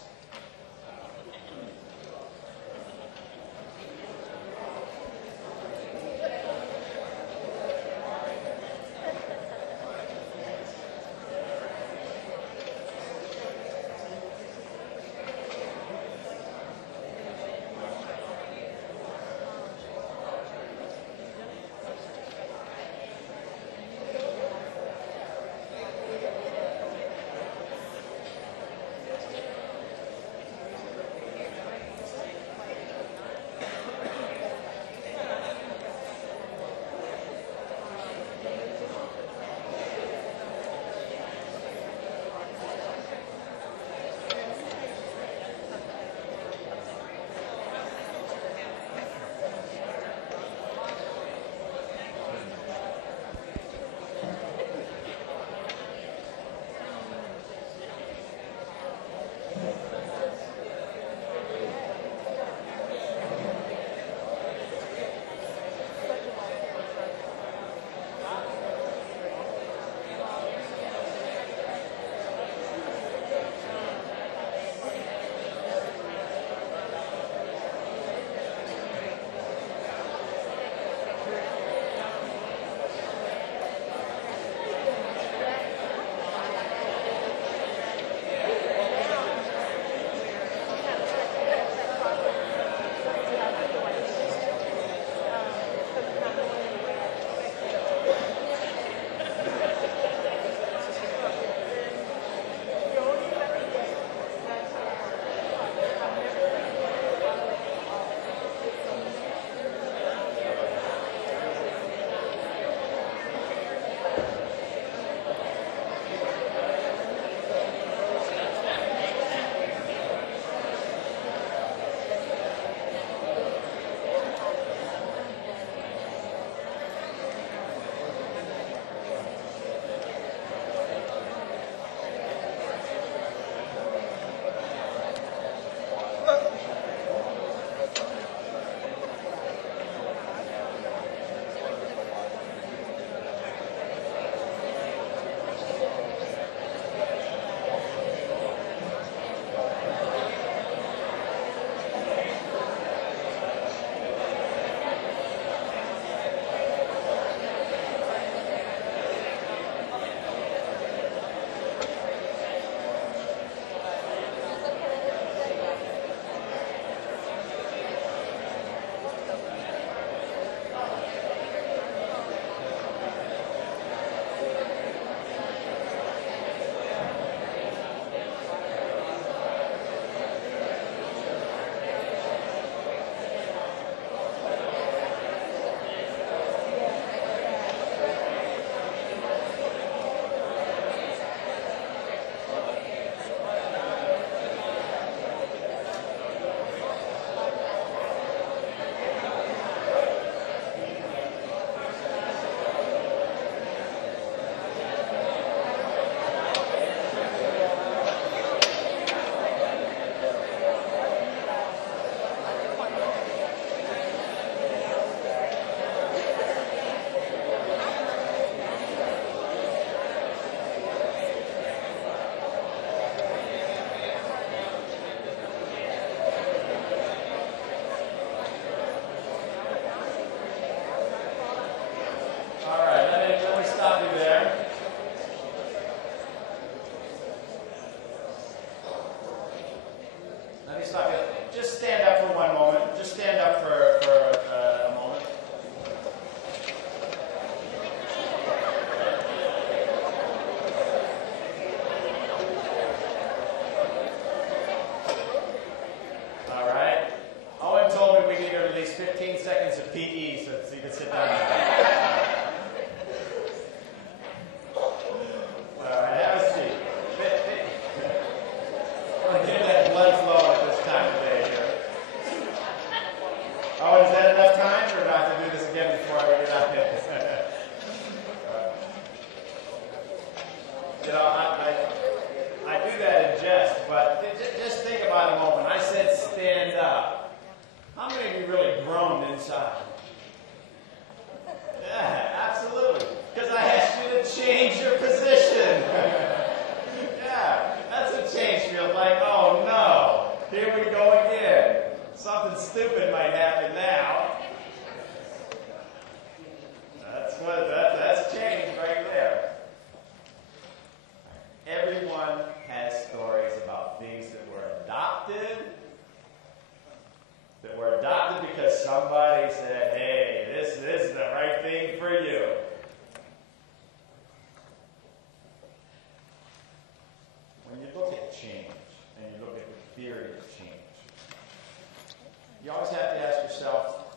stop you. Just stand up for one moment. Just stand up for a moment. All right. Owen told me we needed at least 15 seconds of PE so you can sit down. All right, have a seat. Get that blood flowing at this time of day here. Oh, is that enough time, or do I have to do this again before I get out here? You know, I do that in jest, but just think about it a moment. I said stand up. How many of you really groaned inside? Yeah, absolutely. Because I asked you to change your position. Yeah, that's a change. Feels like, oh no, here we go again. Something stupid might happen now. That's change right there. Everyone has stories about things that were adopted because somebody said, hey, this is the right thing for you. When you look at change, and you look at the theory of change, you always have to ask yourself,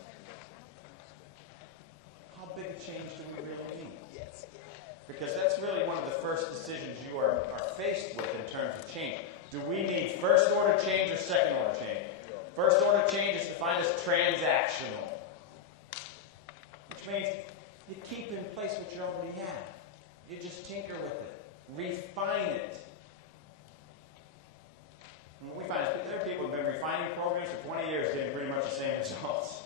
how big a change do we really need? Yes. Because that's really one of the first decisions you are faced with in terms of change. Do we need first order change or second order change? First order change is defined as transactional, which means you keep in place what you already have. You just tinker with it, refine it. And what we find is there are people who have been refining programs for 20 years getting pretty much the same results.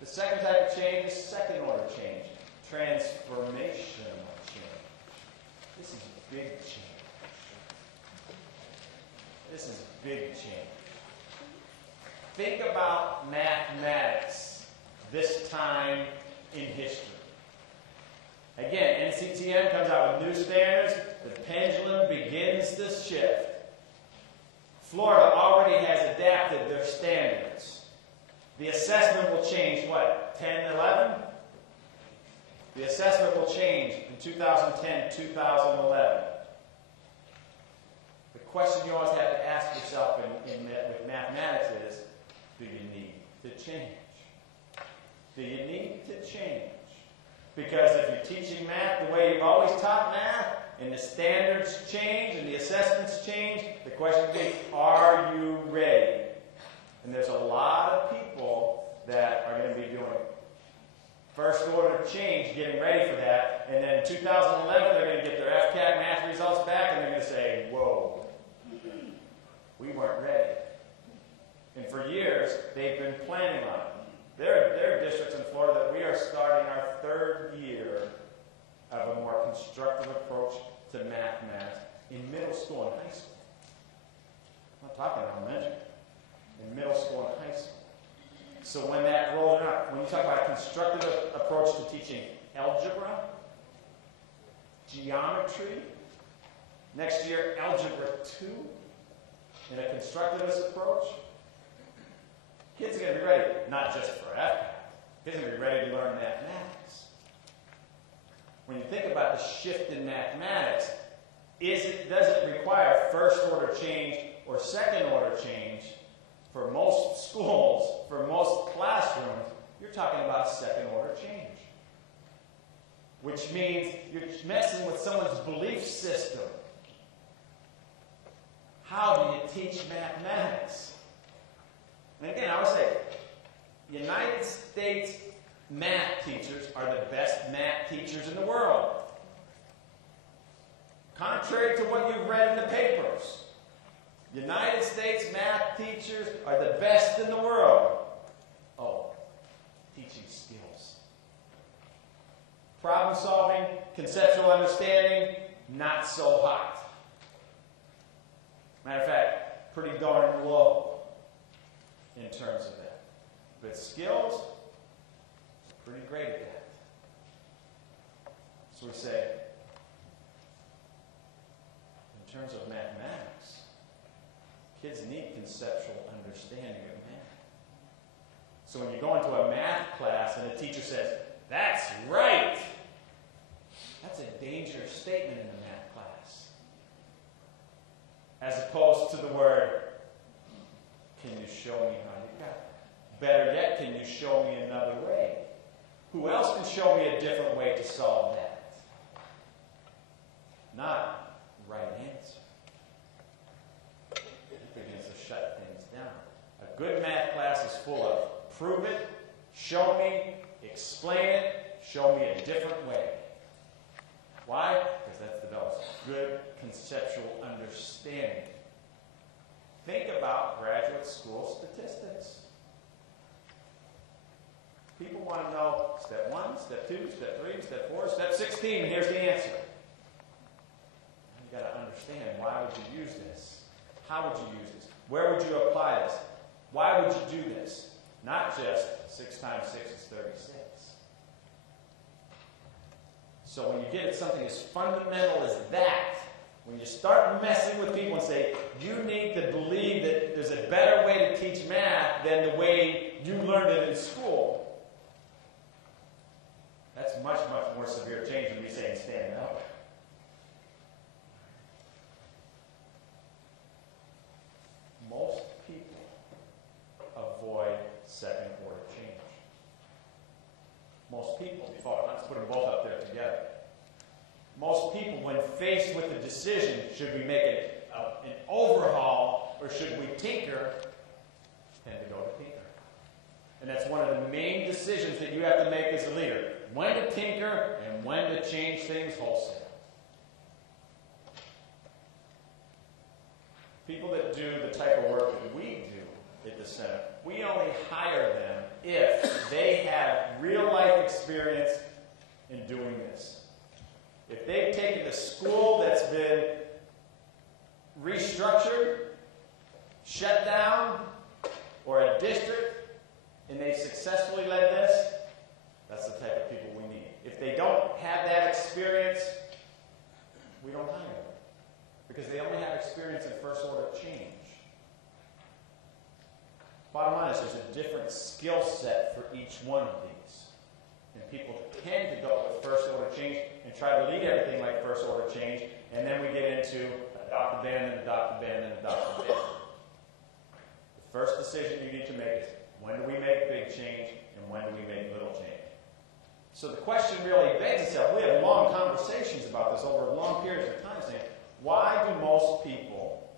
The second type of change is second order change, transformational change. This is big change. This is big change. Think about mathematics this time in history. Again, NCTM comes out with new standards. The pendulum begins to shift. Florida already has adapted their standards. The assessment will change, what, 10, 11? The assessment will change in 2010, 2011. The question you always have to ask yourself with mathematics is, do you need to change? Do you need to change? Because if you're teaching math the way you've always taught math, and the standards change and the assessments change, the question would be, are you ready? And there's a lot of people that are going to be doing first order change, getting ready for that, and then in 2011 they're going to get their FCAT math results back and they're going to say, whoa, we weren't ready. And for years, they've been planning on it. There are districts in Florida that we are starting our third year of a more constructive approach to mathematics in middle school and high school. I'm not talking elementary. In middle school and high school. So when that rolls out, when you talk about a constructive approach to teaching algebra, geometry, next year algebra 2, in a constructivist approach, kids are going to be ready, not just for FCAT. Kids are going to be ready to learn mathematics. When you think about the shift in mathematics, does it require first order change or second order change? For most schools, for most classrooms, you're talking about second order change. Which means you're messing with someone's belief system. How do you teach mathematics? And again, I would say, United States math teachers are the best math teachers in the world. Contrary to what you've read in the papers, United States math teachers are the best in the world. Oh, teaching skills. Problem solving, conceptual understanding, not so hot. Matter of fact, pretty darn low in terms of that. But skills, pretty great at that. So we say, in terms of mathematics, Kids need conceptual understanding of math. So when you go into a math class and the teacher says, "That's right," that's a dangerous statement in a math class. As opposed to the word, "Can you show me how you got it?" Better yet, "Can you show me another way?" Who else can show me a different way to solve that? Not right answer. It begins to shut things down. A good math class is full of prove it, show me, explain it, show me a different way. Why? Because that develops good conceptual understanding. Think about graduate school statistics. People want to know step 1, step 2, step 3, step 4, step 16. Here's the answer. You've got to understand, why would you use this? How would you use this? Where would you apply this? Why would you do this? Not just 6 times 6 is 36. So when you get at something as fundamental as that, when you start messing with people and say, you need to believe that there's a better way to teach math than the way you learned it in school, that's much, much more severe change than me saying stand up. Most people avoid second-order change. Most people, let's put them both up there together. Most people, when faced with a decision, should we make an overhaul or should we tinker, tend to go to tinker. And that's one of the main decisions that you have to make as a leader. When to tinker and when to change things wholesale. People that do the type of work that we do at the center, we only hire them if they have real-life experience in doing this. If they've taken a school that's been restructured, shut down, or a district, and they've successfully led this, that's the type of people we need. If they don't have that experience, we don't hire them. Because they only have experience in first-order change. Bottom line is there's a different skill set for each one of these. And people tend to go with first-order change and try to lead everything like first-order change, and then we get into adopt, abandon, adopt, abandon, adopt, abandon. The first decision you need to make is, when do we make big change and when do we make little change? So the question really begs itself. We have long conversations about this over long periods of time saying, why do most people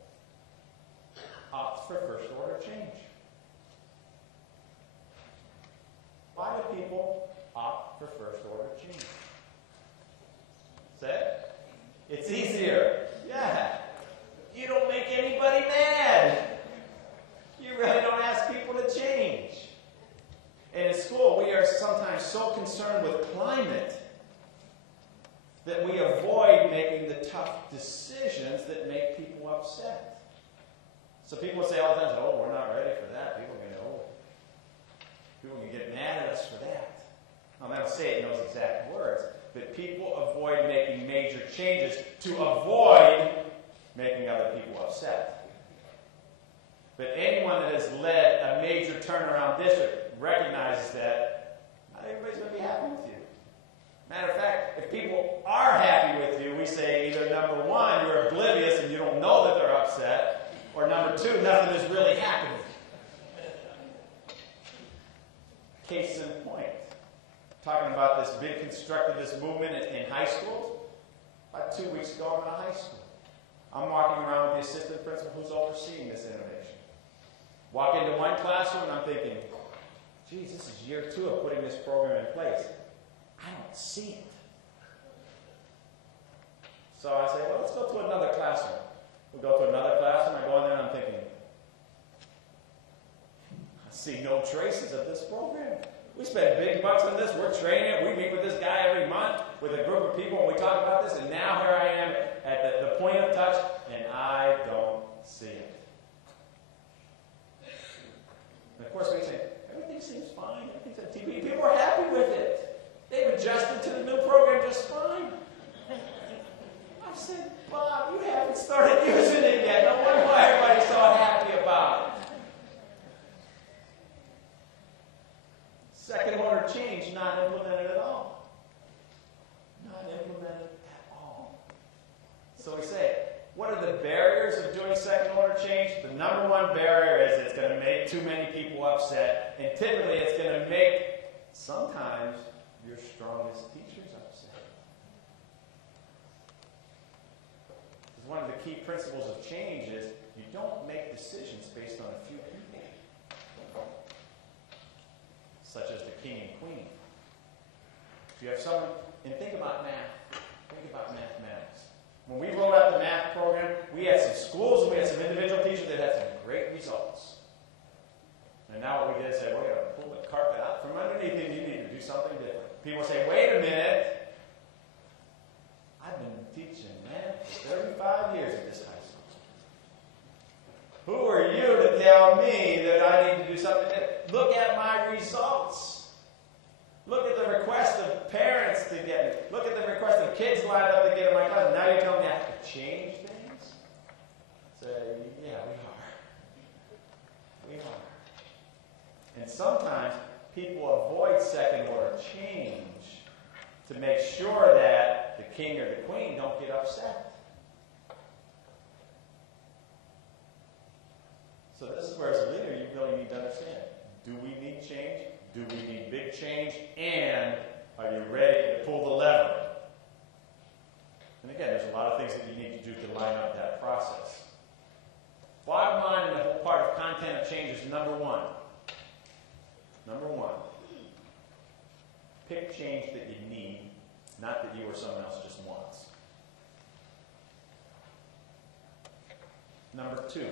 opt for first-order change? Why do people opt for first-order change? Say it. It's easier. Yeah. You don't make anybody mad. You really don't ask people to change. And in school, we are sometimes so concerned with climate that we avoid making the tough decisions that make people upset. So people say all the time, "Oh, we're not ready for that." People can get mad at us for that. I'm not going to say it in those exact words, but people avoid making major changes to avoid making other people upset. But anyone that has led a major turnaround district recognizes that not everybody's going to be happy with you. Matter of fact, if people are happy with you, we say either number one, you're oblivious and you don't know that they're upset, or number two, nothing is really happening. Case in point, talking about this big constructivist movement in high schools. About 2 weeks ago, I'm in a high school. I'm walking around with the assistant principal who's overseeing this innovation. Walk into one classroom and I'm thinking, geez, this is year 2 of putting this program in place. I don't see it. So I say, well, let's go to another classroom. We go to another classroom, I go in there and I'm thinking, I see no traces of this program. We spend big bucks on this, we're training it, we meet with this guy every month with a group of people and we talk about this, and now here I am at the point of touch and I don't see it. And of course we say, everything seems fine, everything's on TV, people are happy with it. They've adjusted to the new program just fine. I said, Bob, you haven't started using it yet. No wonder why everybody's so happy. What are the barriers of doing second order change? The number one barrier is it's going to make too many people upset, and typically it's going to make sometimes your strongest teachers upset. Because one of the key principles of change is you don't make decisions based on a few people, such as the king and queen. If you have someone, and think about math, think about mathematics. When we rolled out the math program, we had some schools and we had some individual teachers that had some great results. And now what we did is say, we're going to pull the carpet out from underneath you. You need to do something different. People say, wait a minute. I've been teaching math for 35 years at this high school. Who are you to tell me that I need to do something different? Look at my results. Look at the request of parents to get me. Look at the request of kids lined up to get in my class. Now you're telling me I have to change things? Say, yeah, we are. And sometimes people avoid second order change to make sure that the king or the queen don't get upset. So this is where, as a leader, you really need to understand. Do we need change? Do we need big change? And are you ready to pull the lever? And again, there's a lot of things that you need to do to line up that process. Bottom line in the whole part of content of change is number one. Number one, pick change that you need, not that you or someone else just wants. Number two,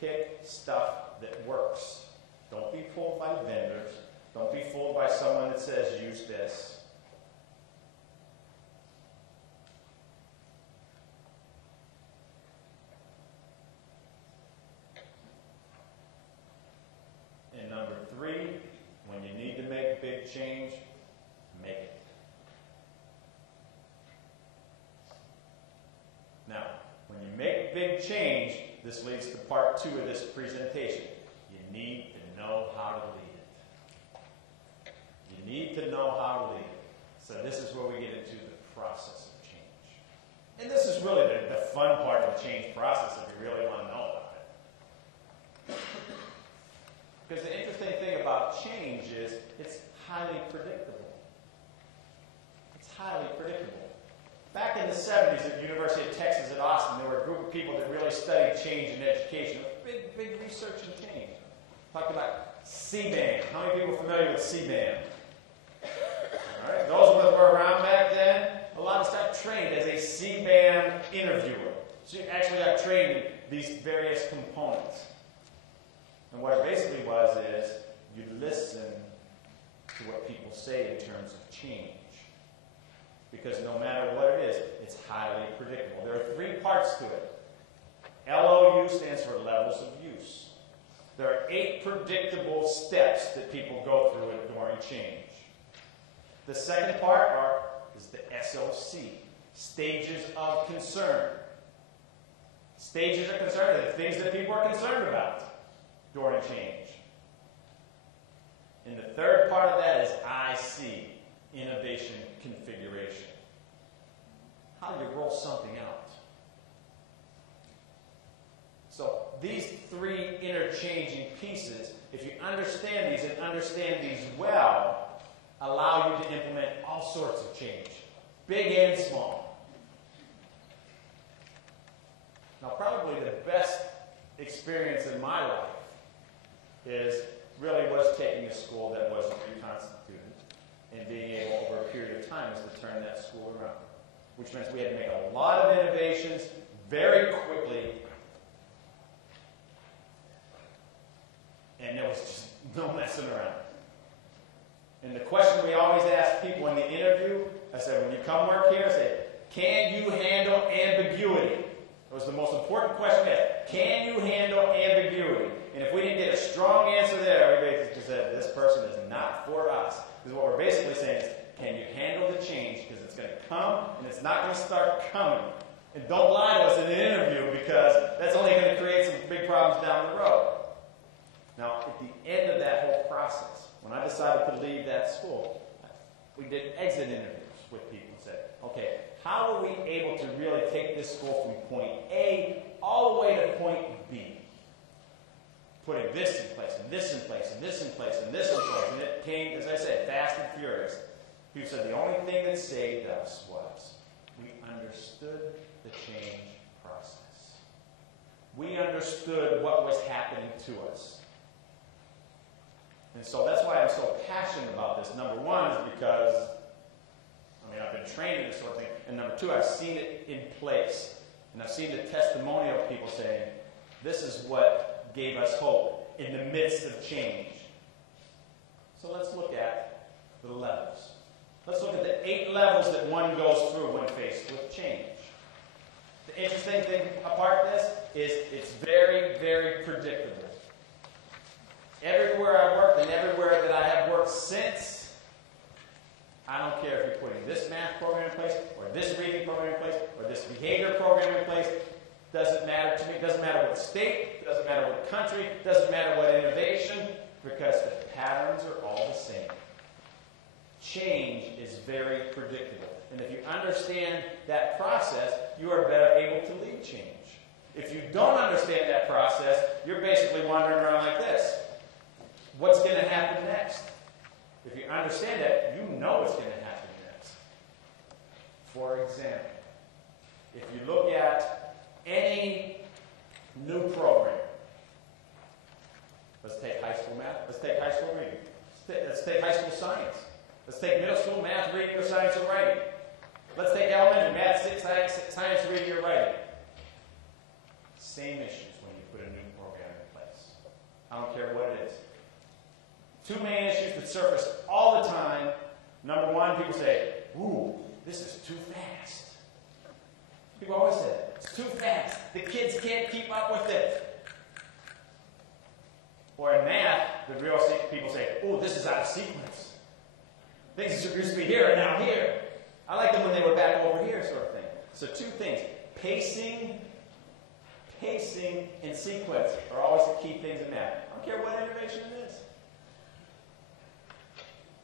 pick stuff that works. Don't be fooled by vendors. Don't be fooled by someone that says, use this. And number three, when you need to make big change, make it. Now, when you make big change, this leads to part two of this presentation. You need to know how to lead it. You need to know how to lead it. So this is where we get into the process of change. And this is really the fun part of the change process if you really want to know about it. Because the interesting thing about change is it's highly predictable. It's highly predictable. Back in the 70s at the University of Texas at Austin, there were a group of people that really studied change in education. Big research in change. Talked about C-band. How many people are familiar with C-band? All right. Those of us who were around back then, a lot of us got trained as a C-band interviewer. So you actually got trained in these various components. And what it basically was is you listen to what people say in terms of change. Because no matter what it is, it's highly predictable. There are three parts to it. LOU stands for levels of use. There are 8 predictable steps that people go through during change. The second part is the SOC, stages of concern. Stages of concern are the things that people are concerned about during change. And the third part of that is IC, innovation configuration. How do you roll something out? So these 3 interchanging pieces, if you understand these and understand these well, allow you to implement all sorts of change, big and small. Now, probably the best experience in my life was taking a school that wasn't reconstituted and being able, over a period of time, to turn that school around. Which means we had to make a lot of innovations very quickly. And there was just no messing around. And the question we always ask people in the interview, I said, when you come work here, I say, can you handle ambiguity? It was the most important question to ask. Can you handle ambiguity? And if we didn't get a strong answer there, we basically said, this person is not for us. Because what we're basically saying is, can you handle the change? Because it's going to come, and it's not going to start coming. And don't lie to us in the interview, because that's only going to create some big problems down the road. Now, at the end of that whole process, when I decided to leave that school, we did exit interviews with people and said, okay, how are we able to really take this school from point A to point B. Putting this in place, and this in place, and this in place, and this in place. And it came, as I said, fast and furious. People said the only thing that saved us was we understood the change process. We understood what was happening to us. And so that's why I'm so passionate about this. Number one is because, I've been trained in this sort of thing. And number two, I've seen it in place. And I've seen the testimonial of people saying, this is what gave us hope in the midst of change. So let's look at the levels. Let's look at the 8 levels that one goes through when faced with change. The interesting thing about this is it's very, very predictable. Everywhere I worked and everywhere that I have worked since, I don't care if you're putting this math program in place, or this reading program in place, or this behavior program in place. Doesn't matter to me. Doesn't matter what state, doesn't matter what country, doesn't matter what innovation, because the patterns are all the same. Change is very predictable. And if you understand that process, you are better able to lead change. If you don't understand that process, you're basically wandering around like this. What's going to happen next? If you understand that, you know what's going to happen next. For example, if you look at any new program, let's take high school math, let's take high school reading, let's take high school science, let's take middle school math, reading, or science, or writing. Let's take elementary math, science, reading, or writing. Same issues when you put a new program in place. I don't care what it is. 2 main issues that surface all the time. Number one, people say, ooh, this is too fast. People always say, it's too fast. The kids can't keep up with it. Or in math, the real people say, ooh, this is out of sequence. Things used to be here and now here. I like them when they were back over here, sort of thing. So 2 things. Pacing, and sequence are always the key things in math. I don't care what innovation it is.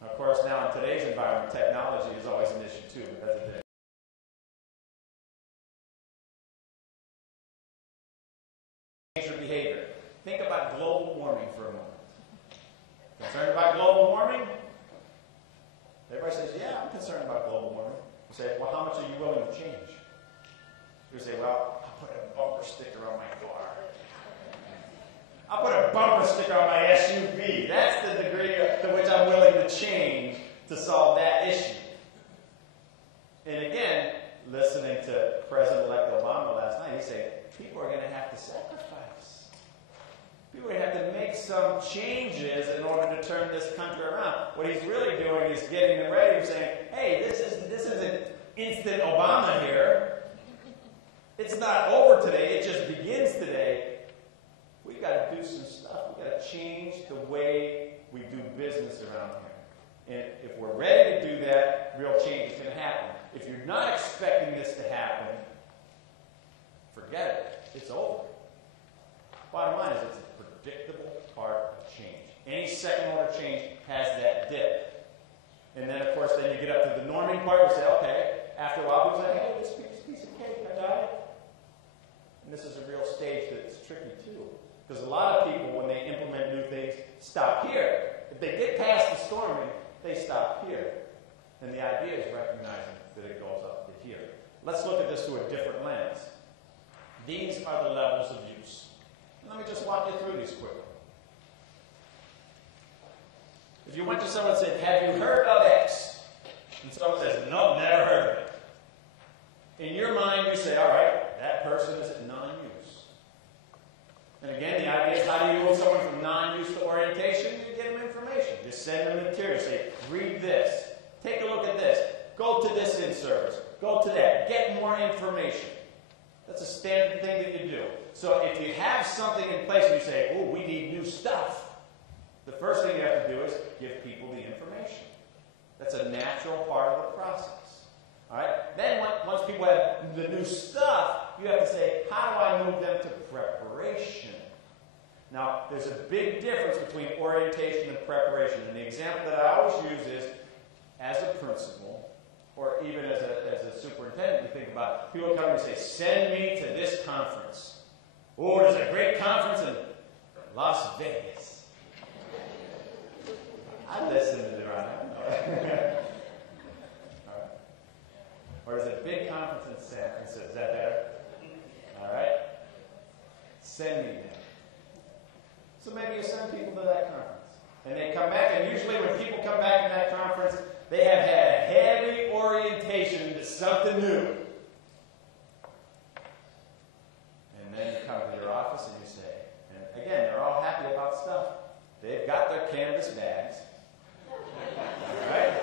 Of course, now in today's environment, technology is always an issue too, but that's a different. Change your behavior. Think about global warming for a moment. Concerned about global warming? Everybody says, yeah, I'm concerned about global warming. You say, well, how much are you willing to change? You say, well, I'll put a bumper sticker on my car. I'll put a bumper sticker on my SUV. That's the degree to which I'm willing to change to solve that issue. And again, listening to President-elect Obama last night, he said, people are going to have to sacrifice. People are going to have to make some changes in order to turn this country around. What he's really doing is getting them ready and saying, hey, this isn't instant Obama here. It's not over today. It just begins today. We've got to do some stuff. We've got to change the way we do business around here. And if we're ready to do that, real change is going to happen. If you're not expecting this to happen, forget it. It's over. Bottom line is it's a predictable part of change. Any second-order change has that dip. And then, of course, then you get up to the norming part and say, okay, after a while, people say, hey, this piece of cake, I died. And this is a real stage that's tricky, too. Because a lot of people, when they implement new things, stop here. If they get past the storming, they stop here. And the idea is recognizing that it goes up to here. Let's look at this through a different lens. These are the levels of use. Let me just walk you through these quickly. If you went to someone and said, have you heard of X? And someone says, no, never heard of it. In your mind, you say, all right, that person is at non-use. And again, the idea is how do you move someone from non-use to orientation? You get them information. Just send them material. Say, read this. Take a look at this. Go to this in-service. Go to that. Get more information. That's a standard thing that you do. So if you have something in place and you say, oh, we need new stuff, the first thing you have to do is give people the information. That's a natural part of the process. All right? Then once people have the new stuff, you have to say, how do I move them to preparation? Now, there's a big difference between orientation and preparation. And the example that I always use is, as a principal, or even as a superintendent, you think about, people come and say, send me to this conference. Oh, there's a great conference in Las Vegas. I listen to the right. All right. Or there's a big conference in San Francisco. Is that better? All right. Send me there. So maybe you send people to that conference. And they come back, and usually when people come back to that conference, they have had a heavy orientation to something new. And then you come to your office and you say, and again, they're all happy about stuff. They've got their canvas bags. All right?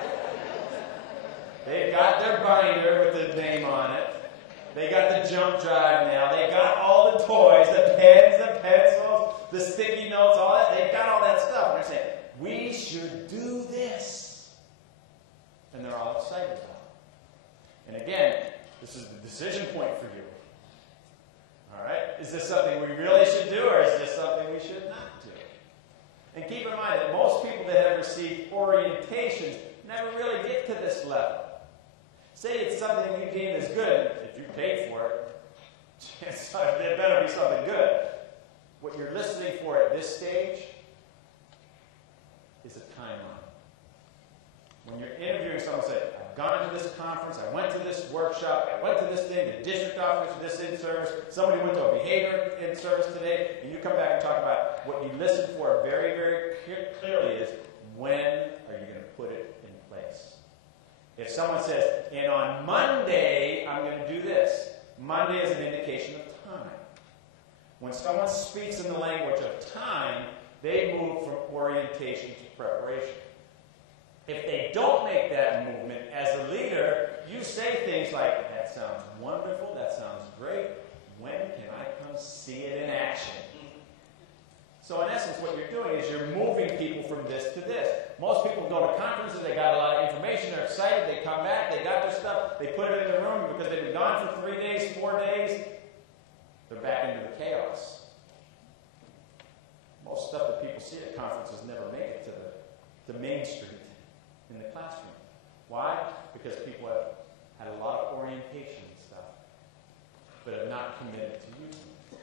They've got their binder with the name on it. They got the jump drive now. They got all the toys, the pens, the pencils, the sticky notes, all that. They've got all that stuff. And they're saying, we should do this. And they're all excited about it. And again, this is the decision point for you. All right? Is this something we really should do, or is this something we should not do? And keep in mind that most people that have received orientations never really get to this level. Say it's something you deem as good, if you paid for it, it better be something good. What you're listening for at this stage is a timeline. When you're interviewing someone, say, I've gone to this conference, I went to this workshop, I went to this thing, the district office for this in-service, somebody went to a behavior in-service today, and you come back and talk about what you listen for very, very clearly is, when are you going to put it in place? If someone says, and on Monday, I'm going to do this, Monday is an indication of time. When someone speaks in the language of time, they move from orientation to preparation. If they don't make that movement, as a leader, you say things like, that sounds wonderful, that sounds great, when can I come see it in action? So in essence, what you're doing is you're moving people from this to this. Most people go to conferences, they got a lot of information, they're excited, they come back, they got their stuff, they put it in the room because they've been gone for 3 days, 4 days, they're back into the chaos. Most stuff that people see at conferences never make it to the main street in the classroom. Why? Because people have had a lot of orientation and stuff, but have not committed to using it.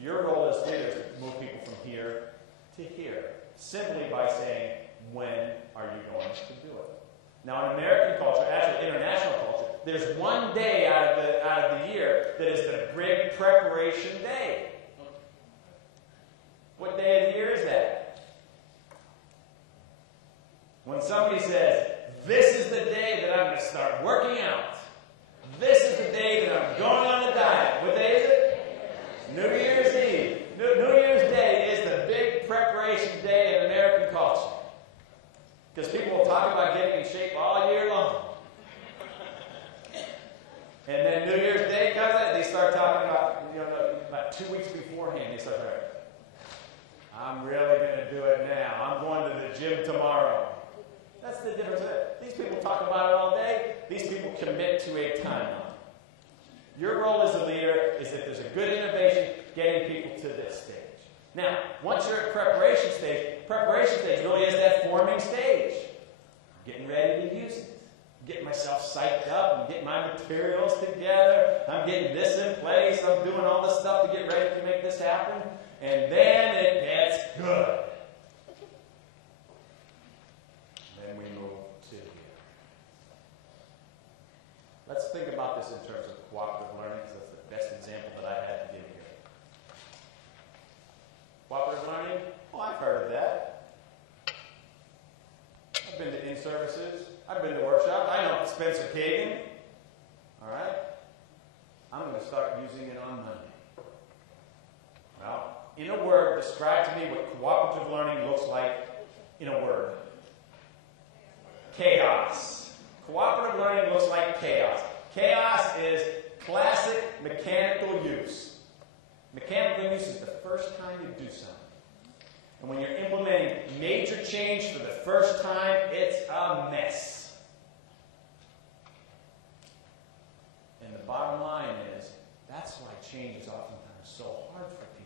Your role as leaders is to move people from here to here, simply by saying, when are you going to do it? Now, in American culture, actually international culture, there's one day out of the year that is the big preparation day. What day of the year is that? When somebody says, this is the day that I'm going to start working out. This is the day that I'm going on a diet. What day is it? New Year's Eve. New Year's Day is the big preparation day in American culture. Because people will talk about getting in shape all year long. And then New Year's Day comes out, they start talking about 2 weeks beforehand, they start talking, I'm really going to do it now. I'm going to the gym tomorrow. That's the difference. These people talk about it all day. These people commit to a timeline. Your role as a leader is that there's a good innovation getting people to this stage. Now, once you're at preparation stage really is that forming stage. Getting ready to use it. Getting myself psyched up. I'm getting my materials together. I'm getting this in place. I'm doing all this stuff to get ready to make this happen. And then it gets good. Then we move to here. Let's think about this in terms of cooperative learning, because that's the best example that I had to give here. Cooperative learning? Oh, I've heard of that. I've been to in-services. I've been to workshops. I know Spencer Kagan. All right? I'm going to start using it on Monday. Well, in a word, describe to me what cooperative learning looks like in a word. Chaos. Cooperative learning looks like chaos. Chaos is classic mechanical use. Mechanical use is the first time you do something. And when you're implementing major change for the first time, it's a mess. And the bottom line is, that's why change is oftentimes so hard for people.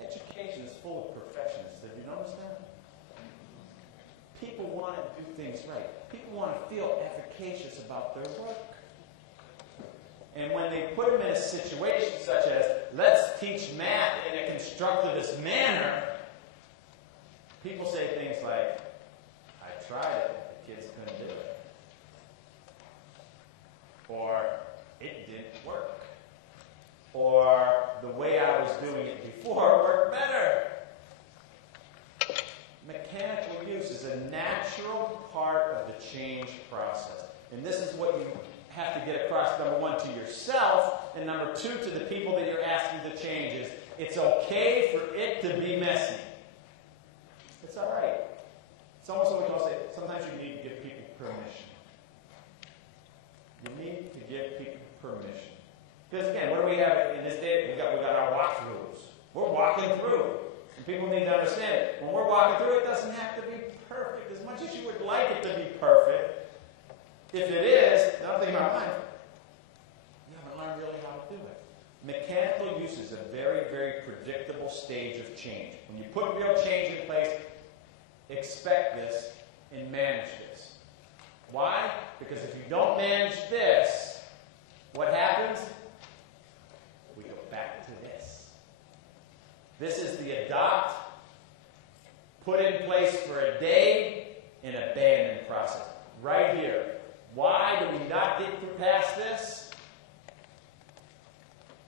Education is full of perfectionists. Have you noticed that? People want to do things right. People want to feel efficacious about their work. And when they put them in a situation such as, let's teach math in a constructivist manner, people say things like, I tried it, the kids couldn't do it. Or, it didn't work. Or, the way I was doing it before worked better. Mechanical use is a natural part of the change process. And this is what you have to get across, number one, to yourself, and number two, to the people that you're asking to change is, it's okay for it to be messy. It's all right. It's almost what we call say, sometimes you need to give people permission. You need to give people permission. Because again, what do we have in this day? We got our walkthroughs. We're walking through. And people need to understand it. When we're walking through, it doesn't have to be perfect. As much as you would like it to be perfect, if it is, another thing about mine, you haven't learned really how to do it. Mechanical use is a very, very predictable stage of change. When you put real change in place, expect this and manage this. Why? Because if you don't manage this, what happens? We go back to this. This is the adopt, put in place for a day, and abandon process. Right here. Why do we not get past this?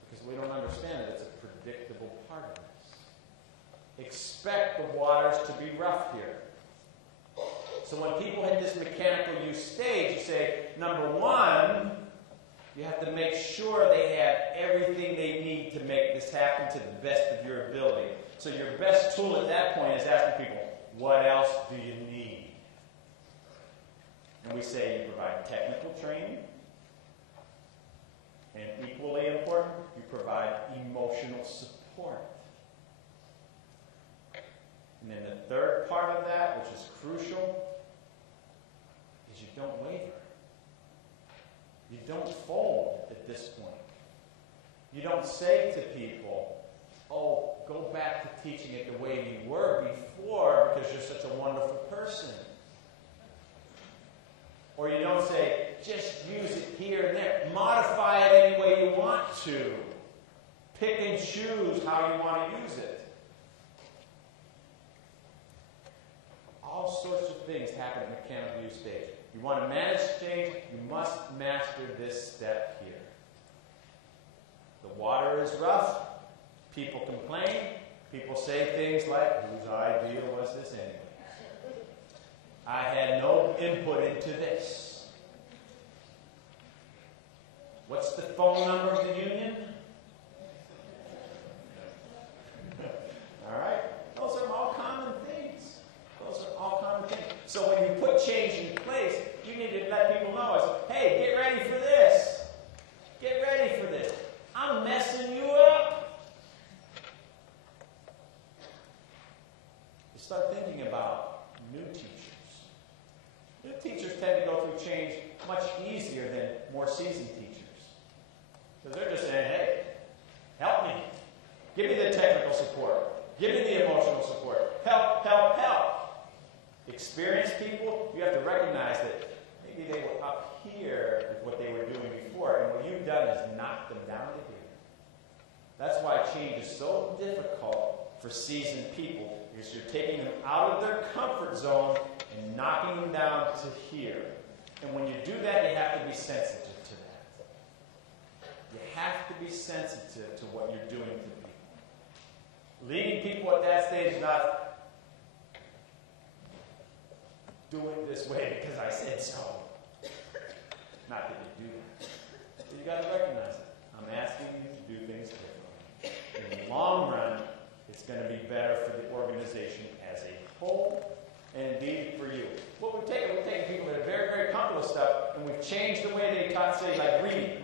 Because we don't understand that it's a predictable part of this. Expect the waters to be rough here. So when people hit this mechanical use stage, you say, number one, you have to make sure they have everything they need to make this happen to the best of your ability. So your best tool at that point is asking people, what else do you need? And we say you provide technical training, and equally important, you provide emotional support. And then the third part of that, which is crucial, is you don't waver. You don't fold at this point. You don't say to people, oh, go back to teaching it the way you were before because you're such a wonderful person. Or you don't say, just use it here and there. Modify it any way you want to. Pick and choose how you want to use it. All sorts of things happen in the mechanical use stage. You want to manage change, you must master this step here. The water is rough. People complain. People say things like, whose idea was this anyway? I had no input into this. What's the phone number of the union? All right? Those are all common things. Those are all common things. So when you put change in place, you need to let people know, it's, hey, get ready for this. Get ready for this. I'm messing you up. You start thinking about new teachers. New teachers tend to go through change much easier than more seasoned teachers. Because they're just saying, hey, help me. Give me the technical support. Give me the emotional support. Help, help, help. Experienced people, you have to recognize that maybe they were up here with what they were doing before, and what you've done is knock them down to here. That's why change is so difficult for seasoned people, because you're taking them out of their comfort zone and knocking them down to here. And when you do that, you have to be sensitive to that. You have to be sensitive to what you're doing to people. Leading people at that stage is not doing it this way because I said so. Not that you do that. But you got to recognize it. I'm asking you to do things differently. In the long run, it's going to be better for the organization as a whole, and indeed for you. What we've taken people that are very, very comfortable with stuff, and we've changed the way they taught, say, like reading.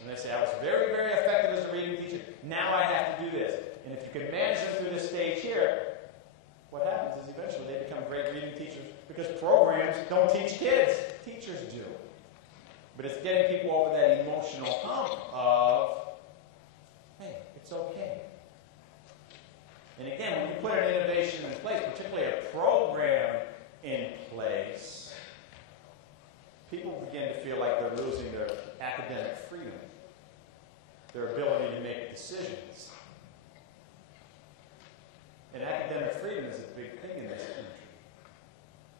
And they say, I was very, very effective as a reading teacher. Now I have to do this. And if you can manage them through this stage here, what happens is eventually they become great reading teachers, because programs don't teach kids. Teachers do. But it's getting people over that emotional hump of, hey, it's okay. And again, when you put an innovation in place, particularly a program in place, people begin to feel like they're losing their academic freedom. their ability to make decisions. And academic freedom is a big thing in this country.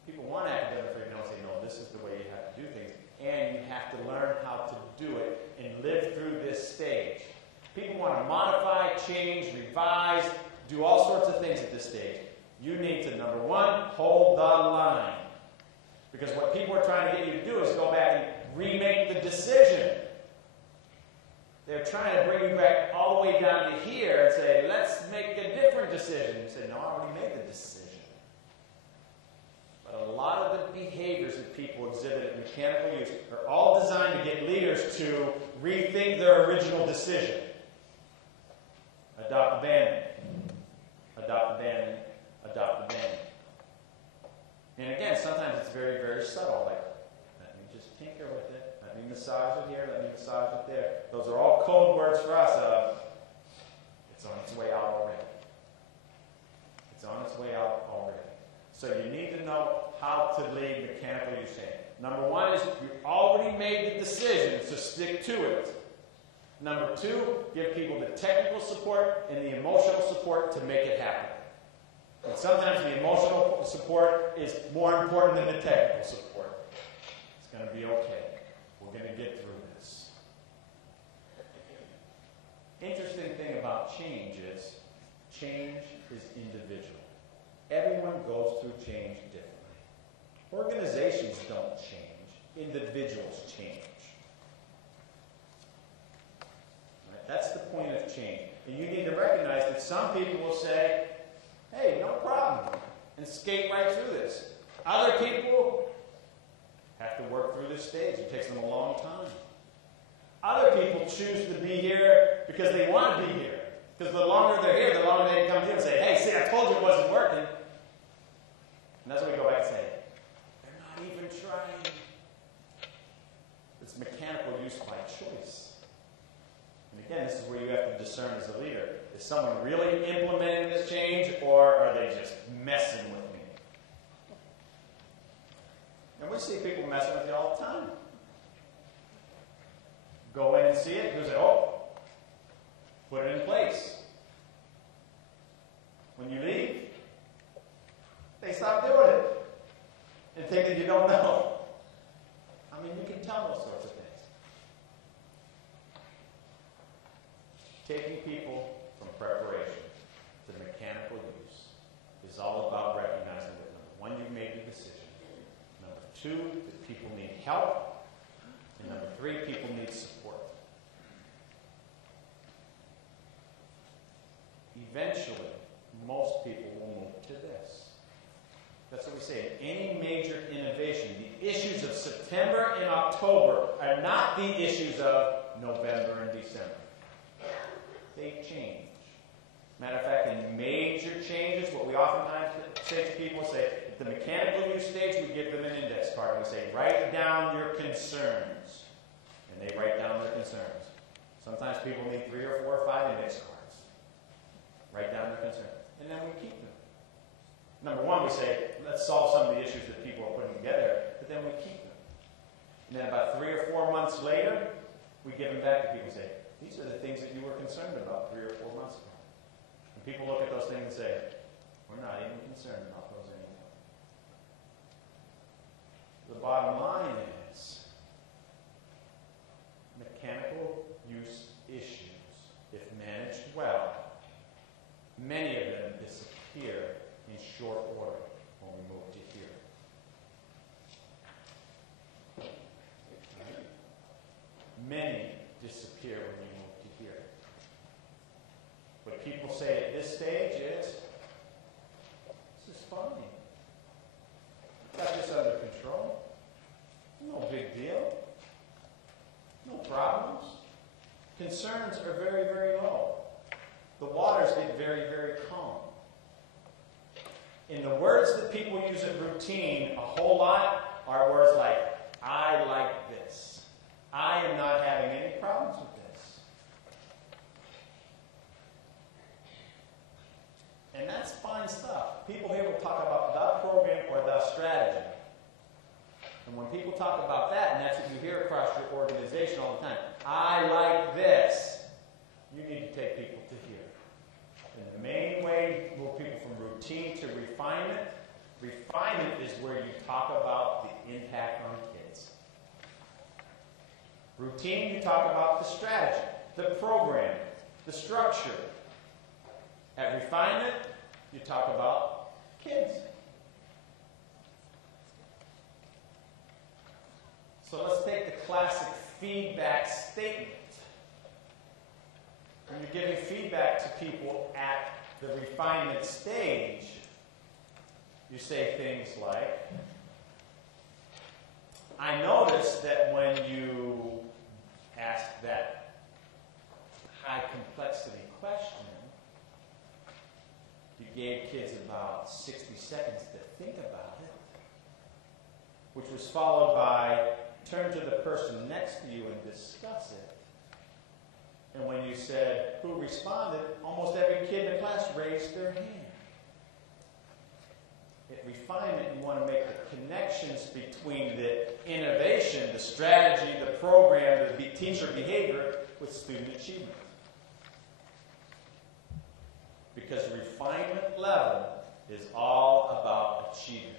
People want academic freedom. They don't say, no, this is the way you have to do things. And you have to learn how to do it and live through this stage. People want to modify, change, revise, do all sorts of things at this stage. You need to, number one, hold the line. Because what people are trying to get you to do is go back and remake the decision. They're trying to bring you back all the way down to here and say, let's make a different decision. You say, no, I already made the decision. But a lot of the behaviors that people exhibit at mechanical use are all designed to get leaders to rethink their original decision. Adopt, abandon. Adopt, abandon. Adopt, abandon. And again, sometimes it's very, very subtle. Like, let me just tinker with it. Let me massage it here. Let me massage it there. Those are all code words for us of, it's on its way out already. It's on its way out already. So you need to know how to lead mechanical use change. Number one is you already made the decision, so stick to it. Number two, give people the technical support and the emotional support to make it happen. And sometimes the emotional support is more important than the technical support. It's going to be okay. We're going to get through this. Interesting thing about change is individual. Everyone goes through change differently. Organizations don't change. Individuals change. Right? That's the point of change. And you need to recognize that some people will say, hey, no problem, and skate right through this. Other people have to work through this stage. It takes them a long time. Other people choose to be here because they want to be here. Because the longer they're here, the longer they can come here and say, hey, see, I told you it wasn't working. And that's when we go back and say, they're not even trying. It's mechanical use by choice. And again, this is where you have to discern as a leader. Is someone really implementing this change, or are they just messing with me? And we see people messing with you all the time. Go in and see it, and say, oh, put it in place. When you leave, they stop doing it and think that you don't know. I mean, you can tell those sorts of things. Taking people from preparation to mechanical use is all about recognizing that, number one, you've made the decision. Number two, that people need help. And number three, people need support. Eventually, most people will move to this. That's what we say. In any major innovation, the issues of September and October are not the issues of November and December. They change. Matter of fact, in major changes, what we oftentimes say to people is at the mechanical use stage, we give them an index card. And we say, write down your concerns. And they write down their concerns. Sometimes people need 3 or 4 or 5 index cards. Write down their concerns. And then we keep them. Number one, we say, let's solve some of the issues that people are putting together, but then we keep them. And then about 3 or 4 months later, we give them back to people and say, these are the things that you were concerned about 3 or 4 months ago. And people look at those things and say, we're not even concerned about those anymore. The bottom line is, mechanical use issues, if managed well, many of them disappear in short order when we move to here. Right? Many disappear when we move to here. What people say at this stage is, this is fine. Got this under control. No big deal. No problems. Concerns are very, very low. The waters get very, very calm. In the words that people use in routine a whole lot are words like, I like this. I am not having any problems with this. And that's fine stuff. People here will talk about the program or the strategy. And when people talk about that, and that's what you hear across your organization all the time, I like this. Routine, you talk about the strategy, the program, the structure. At refinement, you talk about kids. So let's take the classic feedback statement. When you're giving feedback to people at the refinement stage, you say things like, I noticed that when you asked that high complexity question, you gave kids about 60 seconds to think about it, which was followed by turn to the person next to you and discuss it. And when you said who responded, almost every kid in the class raised their hand. At refinement, you want to make the connections between the innovation, the strategy, the program, the teacher behavior with student achievement. Because refinement level is all about achievement.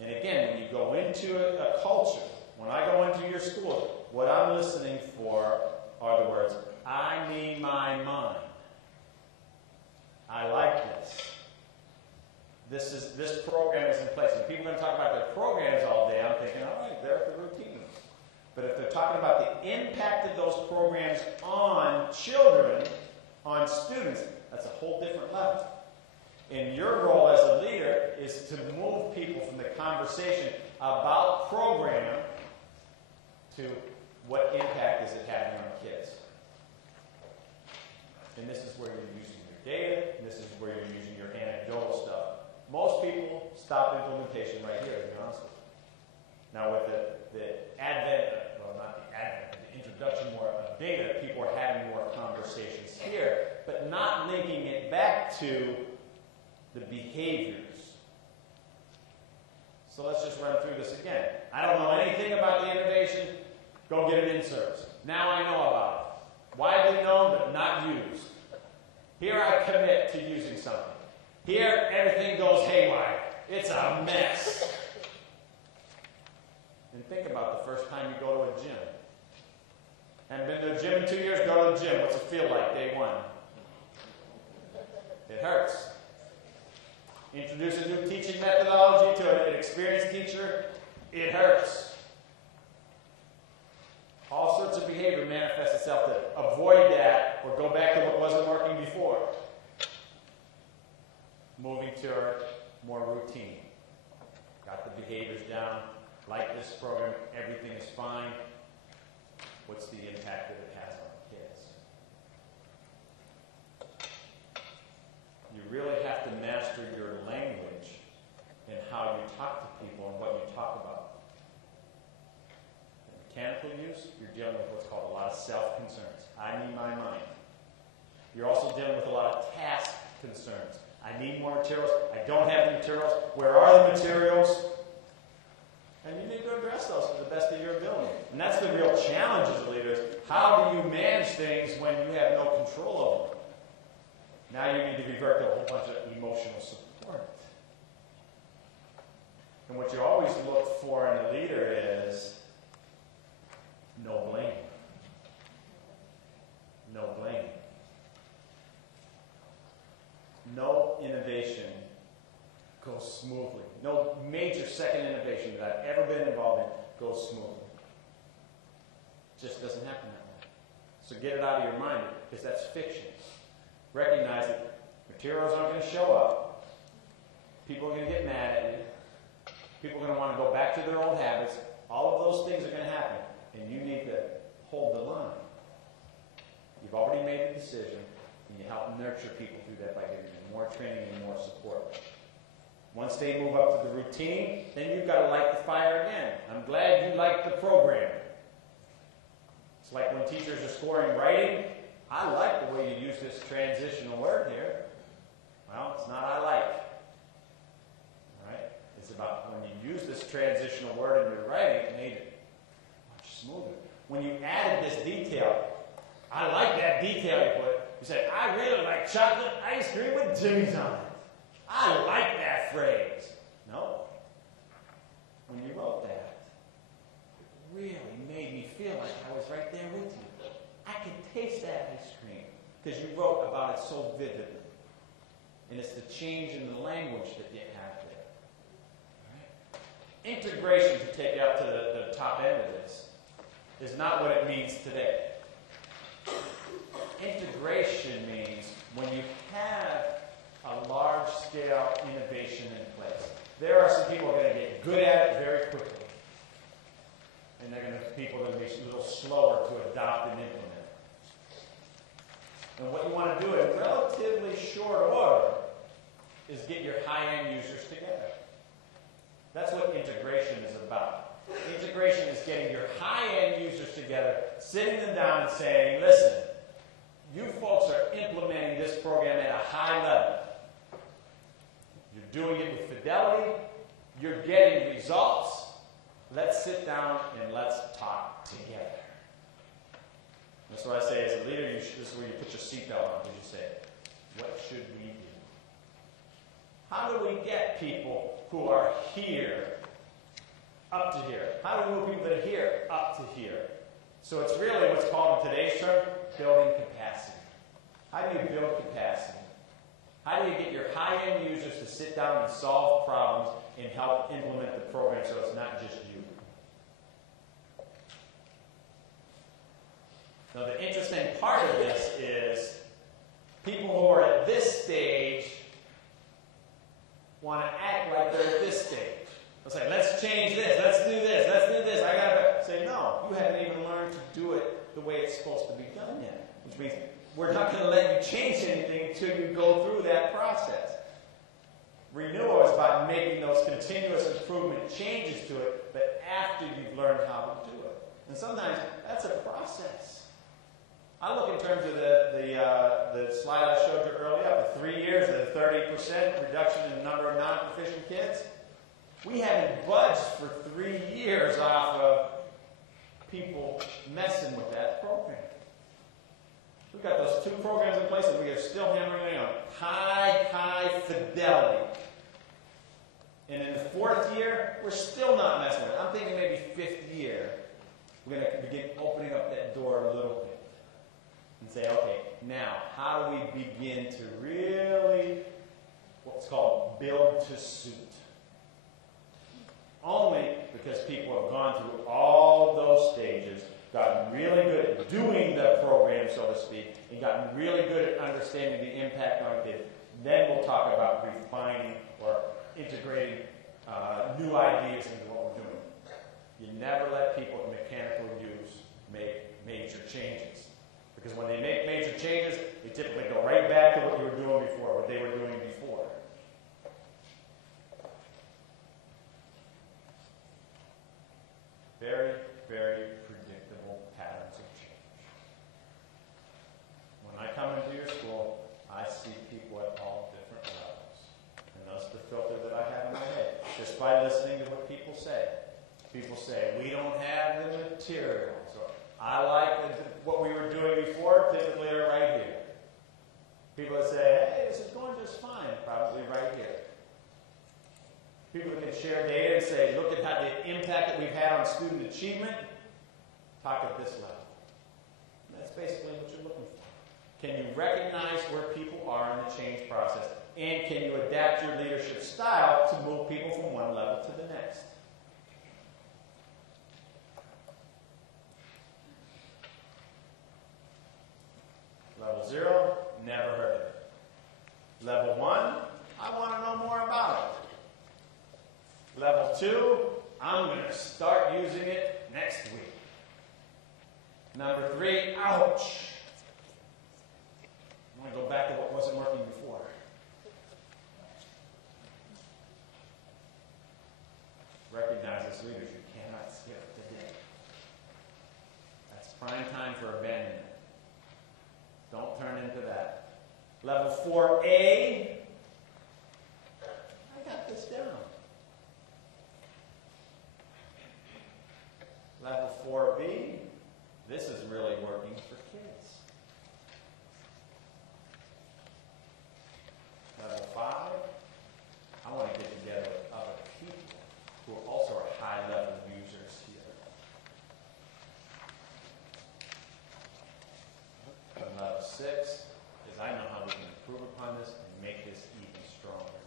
And again, when you go into a culture, when I go into your school, what I'm listening for are the words, I need my mind. I like this. This program is in place. And people are going to talk about their programs all day. I'm thinking, all right, they're at the routine. But if they're talking about the impact of those programs on children, on students, that's a whole different level. And your role as a leader is to move people from the conversation about program to what impact is it having on kids. And this is where you're using your data, and this is where you're using your anecdotal stuff. Most people stop implementation right here, to be honest with you. Now with the advent, well not the advent, the introduction more of data, people are having more conversations here, but not linking it back to the behaviors. So let's just run through this again. I don't know anything about the innovation, go get an in-service. Now I know about it. Widely known, but not used. Here I commit to using something. Here, everything goes haywire. It's a mess. And think about the first time you go to a gym. Haven't been to a gym in 2 years, go to the gym. What's it feel like day one? It hurts. Introduce a new teaching methodology to an experienced teacher, it hurts. All sorts of behavior manifests itself to avoid that or go back to what wasn't working before. Moving to more routine. Got the behaviors down. Like this program, everything is fine. What's the impact that it has on kids? You really have to master your language and how you talk to people and what you talk about. In mechanical use, you're dealing with what's called a lot of self-concerns. I need my mind. You're also dealing with a lot of task concerns. I need more materials. I don't have the materials. Where are the materials? And you need to address those to the best of your ability. And that's the real challenge as a leader. How do you manage things when you have no control over them? Now you need to revert to a whole bunch of emotional support. And what you always look for in a leader is no blame. No blame. No innovation goes smoothly. No major second innovation that I've ever been involved in goes smoothly. It just doesn't happen that way. So get it out of your mind, because that's fiction. Recognize that materials aren't going to show up. People are going to get mad at you. People are going to want to go back to their old habits. All of those things are going to happen. And you need to hold the line. You've already made a decision, and you help nurture people through that by giving them more training and more support. Once they move up to the routine, then you've got to light the fire again. I'm glad you liked the program. It's like when teachers are scoring writing. I like the way you use this transitional word here. Well, it's not I like. All right? It's about when you use this transitional word in your writing, it made it much smoother. When you added this detail, I like that detail you put. You said, I really like chocolate ice cream with Jimmy's on it. I like that phrase. No. When you wrote that, really made me feel like I was right there with you. I could taste that ice cream because you wrote about it so vividly. And it's the change in the language that you have there. Right? Integration, to take it up to the top end of this, is not what it means today. Integration means when you have a large-scale innovation in place. There are some people who are going to get good at it very quickly. And there are going to be people that are going to be a little slower to adopt and implement it. And what you want to do in relatively short order is get your high-end users together. That's what integration is about. Integration is getting your high-end users together, sitting them down and saying, listen, you folks are implementing this program at a high level. You're doing it with fidelity. You're getting results. Let's sit down and let's talk together. That's what I say as a leader. This is where you put your seatbelt on, because you say, what should we do? How do we get people who are here up to here? How do we move people that are here up to here? So it's really what's called in today's term, building capacity. How do you build capacity? How do you get your high-end users to sit down and solve problems and help implement the program so it's not just you? Now, the interesting part of this is people who are at this stage want to act like they're at this stage. They'll say, let's change this, let's do this, let's do this. I got to say, no, you haven't even learned to do it the way it's supposed to be done yet. Which means we're not going to let you change anything until you go through that process. Renewal is about making those continuous improvement changes to it, but after you've learned how to do it. And sometimes that's a process. I look in terms of the slide I showed you earlier, the 3 years, the 30% reduction in the number of non-proficient kids. We haven't budged for 3 years off of people messing with that program. We've got those 2 programs in place and we are still hammering on high fidelity. And in the 4th year, we're still not messing with it. I'm thinking maybe 5th year, we're going to begin opening up that door a little bit. And say, okay, now, how do we begin to really, what's called, build to suit? Only because people have gone through all of those stages, gotten really good at doing the program, so to speak, and gotten really good at understanding the impact on kids. Then we'll talk about refining or integrating new ideas into what we're doing. You never let people in mechanical use make major changes. Because when they make major changes, they typically go right back to what you were doing before, what they were doing before. Very, very predictable patterns of change. When I come into your school, I see people at all different levels. And that's the filter that I have in my head. Just by listening to what people say. People say, we don't have the materials. Or, I like what we were doing before, typically are right here. People that say, hey, this is going just fine, probably right here. People that can share data and say, look at how the impact that we've had on student achievement, talk at this level. And that's basically what you're looking for. Can you recognize where people are in the change process? And can you adapt your leadership style to move people from one level to the next? Level 0, never heard of it. Level 1, I want to know more about it. Level 2, I'm going to start using it next week. Number 3, ouch. I'm going to go back to what wasn't working before. Recognize as leaders, you cannot skip the day. That's prime time for abandonment. Don't turn into that. Level 4A, I got this down. Level 4B, this is really working for kids. Level 5, I want to get together with other people who also are high-level users here. on this and make this even stronger.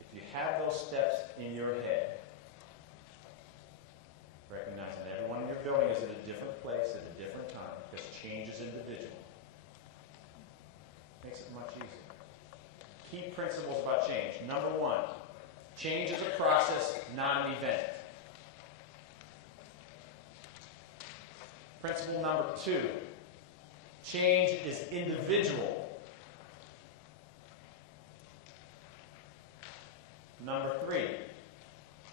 If you have those steps in your head, recognizing that everyone in your building is at a different place at a different time, because change is individual, makes it much easier. Key principles about change. Number one, change is a process, not an event. Principle number two, change is individual. Number three,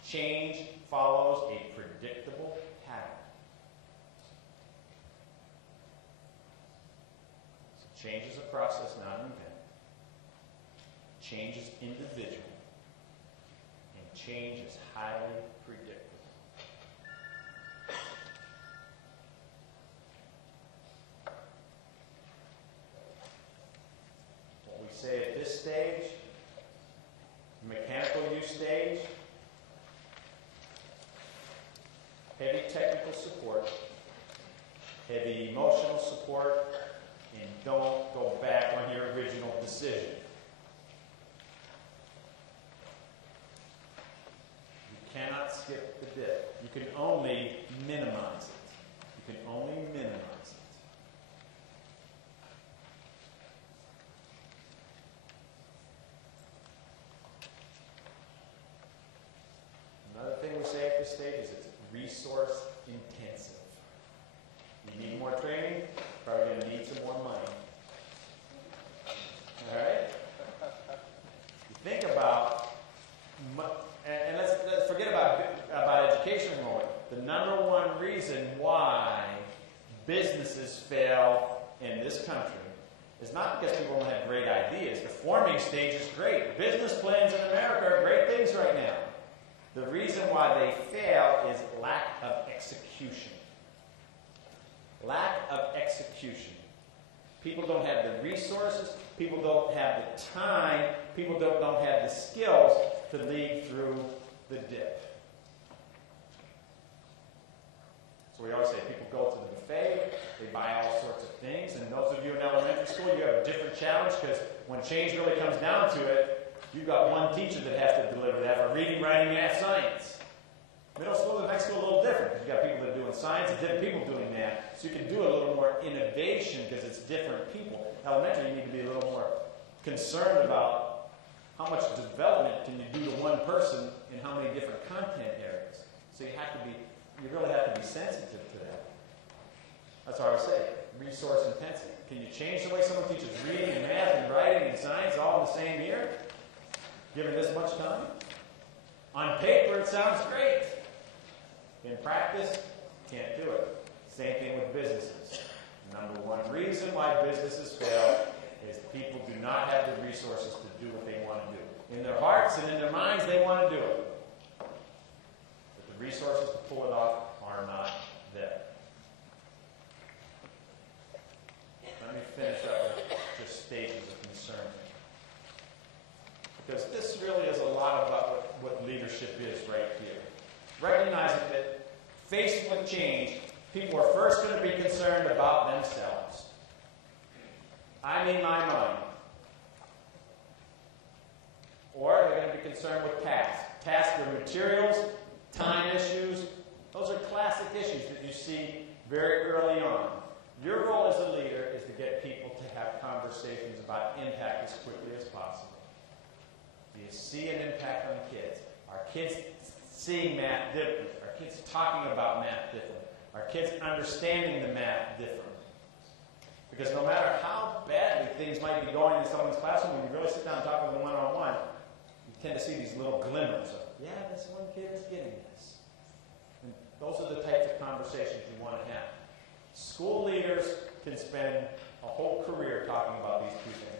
change follows a predictable pattern. So change is a process, not an event. Change is individual. And change is highly predictable. What we say at this stage, mechanical use stage, heavy technical support, heavy emotional support, and don't go back on your original decision. You cannot skip the dip. You can only minimize it. You can only minimize it. Another thing we say at this stage is it's resource intensive. You need more training, probably going to need some more money. All right? You think about, and let's forget about education for a moment. The number one reason why businesses fail in this country is not because people don't have great ideas. The forming stage is great. Business plans in America are great things right now. The reason why they fail is lack of execution. Lack of execution. People don't have the resources, people don't have the time, people don't have the skills to lead through the dip. So we always say people go to the buffet, they buy all sorts of things, and those of you in elementary school, you have a different challenge because when change really comes down to it, you've got one teacher that has to deliver that for reading, writing, math, science. Middle school and high school a little different because you've got people that are doing science and different people doing that. So you can do a little more innovation because it's different people. Elementary, you need to be a little more concerned about how much development can you do to one person in how many different content areas. So you really have to be sensitive to that. That's what I would say, resource intensity. Can you change the way someone teaches reading and math and writing and science all in the same year? Given this much time? On paper, it sounds great. In practice, can't do it. Same thing with businesses. Number one reason why businesses fail is people do not have the resources to do what they want to do. In their hearts and in their minds, they want to do it. But the resources to pull it off are not there. Let me finish up with just stages of concern. Because this really is a lot about what leadership is right here. Recognizing that faced with change, people are first going to be concerned about themselves. I mean my mind. Or they're going to be concerned with tasks. Tasks are materials, time issues. Those are classic issues that you see very early on. Your role as a leader is to get people to have conversations about impact as quickly as possible. Do you see an impact on kids? Are kids seeing math different? Are kids talking about math different? Are kids understanding the math different? Because no matter how badly things might be going in someone's classroom, when you really sit down and talk with them one-on-one, you tend to see these little glimmers of, yeah, this one kid is getting this. And those are the types of conversations you want to have. School leaders can spend a whole career talking about these two things.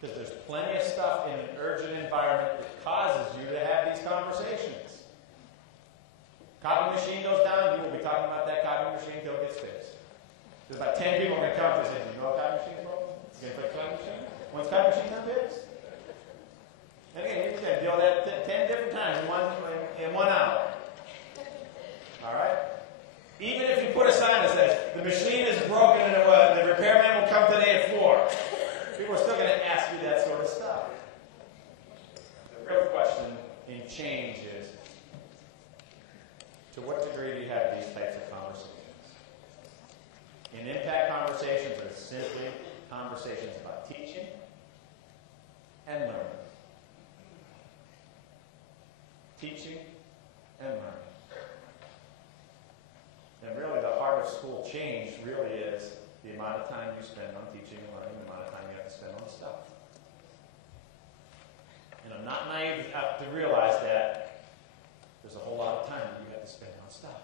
Because there's plenty of stuff in an urgent environment that causes you to have these conversations. Copy machine goes down, you will be talking about that copy machine until it gets fixed. There's about 10 people going to come to say, do you know a copy machine is broken? You going to fix a copy machine? When's copy machine not fixed? And again, you're going to deal with that 10 different times in 1 hour. All right? Even if you put a sign that says, the machine is broken and the repairman will come today at 4. People are still going to ask you that sort of stuff. The real question in change is, to what degree do you have these types of conversations? In impact conversations are simply conversations about teaching and learning. Teaching and learning. And really the heart of school change really is the amount of time you spend on teaching and learning, the amount of time you have to spend on stuff. And I'm not naive enough to realize that there's a whole lot of time that you have to spend on stuff.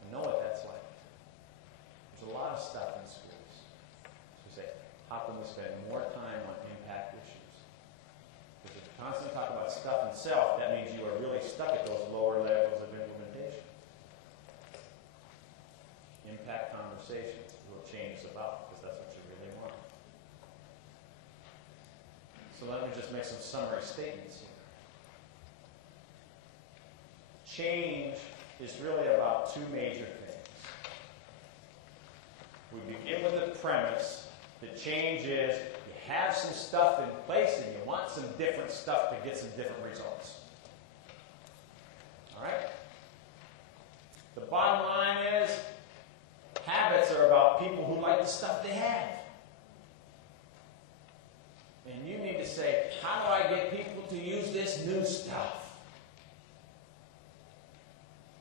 I know what that's like. There's a lot of stuff in schools. So you say, how can we spend more time on impact issues? Because if you constantly talk about stuff and self, that means you are really stuck at those lower levels of implementation. Impact conversations is what change is about, because that's what you really want. So let me just make some summary statements here. Change is really about two major things. We begin with the premise that change is you have some stuff in place and you want some different stuff to get some different results. All right? The bottom line is habits are about people who like the stuff they have. And you need to say, how do I get people to use this new stuff?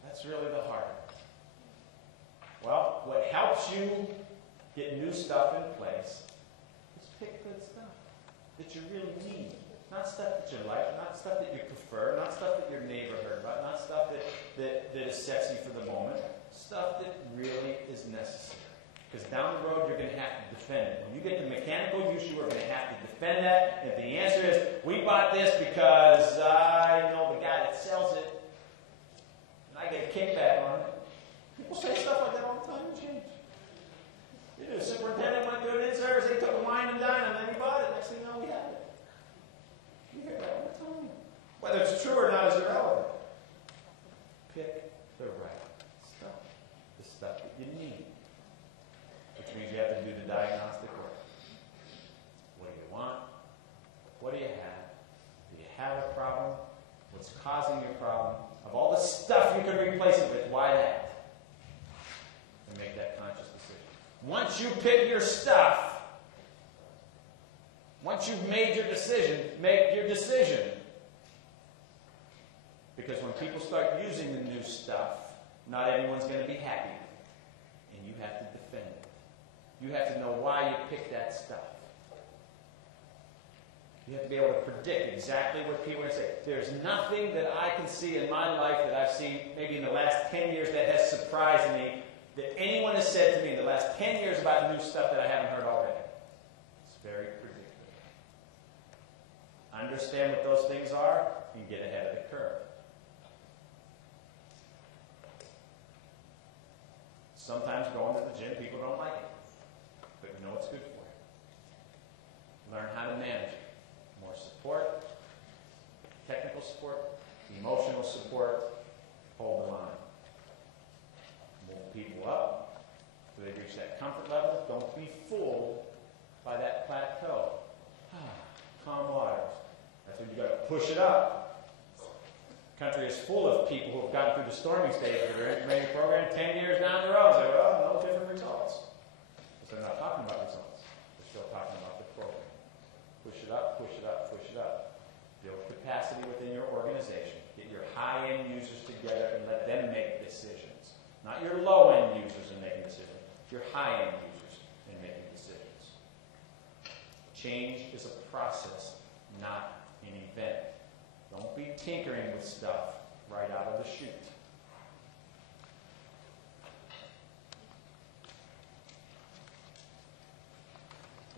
That's really the heart of it. Well, what helps you get new stuff in place is pick good stuff that you really need. Not stuff that you like, not stuff that you prefer, not stuff that your neighbor heard about, not stuff that is sexy for the moment. Stuff that really is necessary. Because down the road, you're going to have to defend it. When you get to mechanical use, you are going to have to defend that. And if the answer is, we bought this because I know the guy that sells it, and I get a kickback on it. People say stuff like that all the time in change. You know, the superintendent went to an in-service, he took a wine and dine, and then he bought it. Next thing you know, we have it. You hear that all the time. Whether it's true or not is irrelevant. Pick the right stuff. The stuff that you need. Which means you have to do the diagnostic work. What do you want? What do you have? Do you have a problem? What's causing your problem? Of all the stuff you can replace it with, why that? And make that conscious decision. Once you pick your stuff, once you've made your decision, make your decision. Because when people start using the new stuff, not everyone's going to be happy. And you have to defend it. You have to know why you picked that stuff. You have to be able to predict exactly what people are going to say. There's nothing that I can see in my life that I've seen maybe in the last 10 years that has surprised me that anyone has said to me in the last 10 years about new stuff that I haven't heard already. It's very predictable. Understand what those things are and get ahead of the curve. Sometimes going to the gym, people don't like it. But you know what's good for you. Learn how to manage it. More support, technical support, emotional support, hold the line. Move people up so they reach that comfort level. Don't be fooled by that plateau. Calm waters. That's when you got to push it up. The country is full of people who have gotten through the storming stage of their information program 10 years down the road. Say, well, no different results. Because they're not talking about results. They're still talking about the program. Push it up, push it up, push it up. Build capacity within your organization. Get your high-end users together and let them make decisions. Not your low-end users in making decisions. Your high-end users in making decisions. Change is a process, not an event. Don't be tinkering with stuff right out of the chute.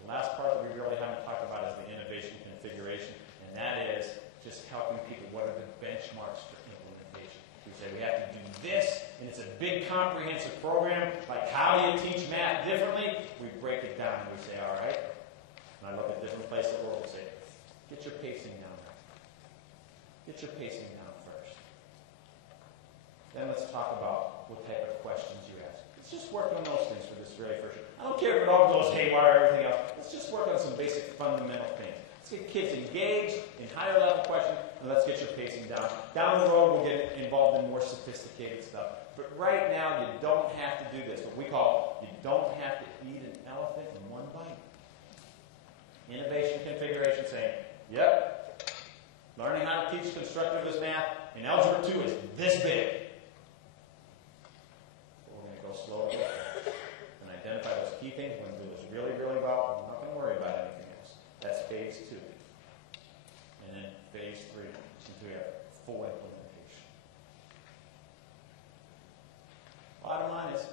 The last part that we really haven't talked about is the innovation configuration, and that is just helping people. What are the benchmarks for implementation? We say we have to do this, and it's a big comprehensive program. Like how do you teach math differently? We break it down and we say, all right. And I look at different places in the world and say, get your pacing down. Get your pacing down first. Then let's talk about what type of questions you ask. Let's just work on those things for this very first year. I don't care if it all goes haywire or everything else. Let's just work on some basic fundamental things. Let's get kids engaged in higher level questions, and let's get your pacing down. Down the road, we'll get involved in more sophisticated stuff. But right now, you don't have to do this. What we call, you don't have to eat an elephant in one bite. Innovation configuration saying, yep, learning how to teach constructivist math in Algebra 2 is this big. So we're going to go slowly and identify those key things. We're going to do this really, really well. We're not going to worry about anything else. That's phase 2. And then phase 3, since we have full implementation. Bottom line is,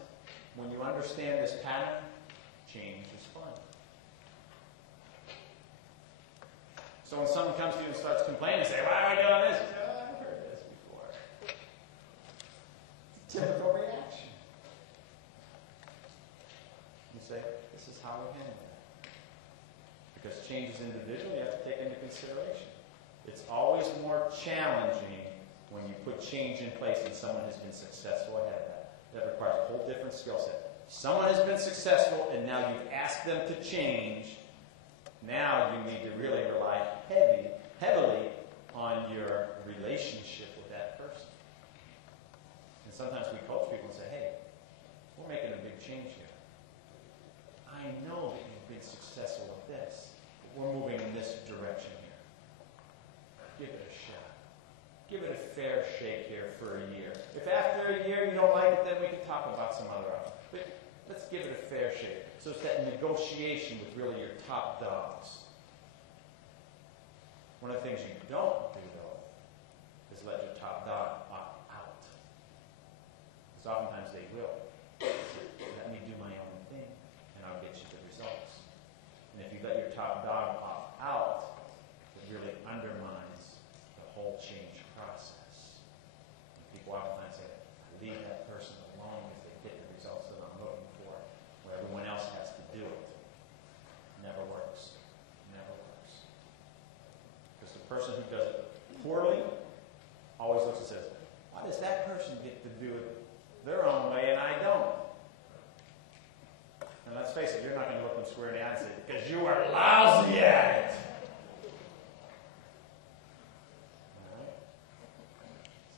when you understand this pattern, change is fun. So when someone comes to you and starts complaining, say, why are we doing this? You say, oh, I've heard this before. It's a typical reaction. You say, this is how we handle that. Because change is individual, you have to take into consideration. It's always more challenging when you put change in place and someone has been successful ahead of that. That requires a whole different skill set. Someone has been successful and now you've asked them to change. Now you need to really rely heavily on your relationship with that person. And sometimes we coach people and say, hey, we're making a big change here. I know that you've been successful with this, but we're moving in this direction here. Give it a shot. Give it a fair shake here for a year. If after a year you don't like it, then we can talk about some other options. But let's give it a fair shake. So it's that negotiation with really your top dogs. One of the things you don't do, though, is let your top dog opt out. Because oftentimes they will. Let me do my own thing, and I'll get you the results. And if you let your top dog opt out, it really undermines the whole change process. And people oftentimes say, leave that person alone if they get the results that I'm looking for, where everyone else has to do it. Never works. Never works. Because the person who does it poorly always looks and says, why does that person get to do it their own way and I don't? And let's face it, you're not going to look them square in the eye and say, because you are lousy at it. All right?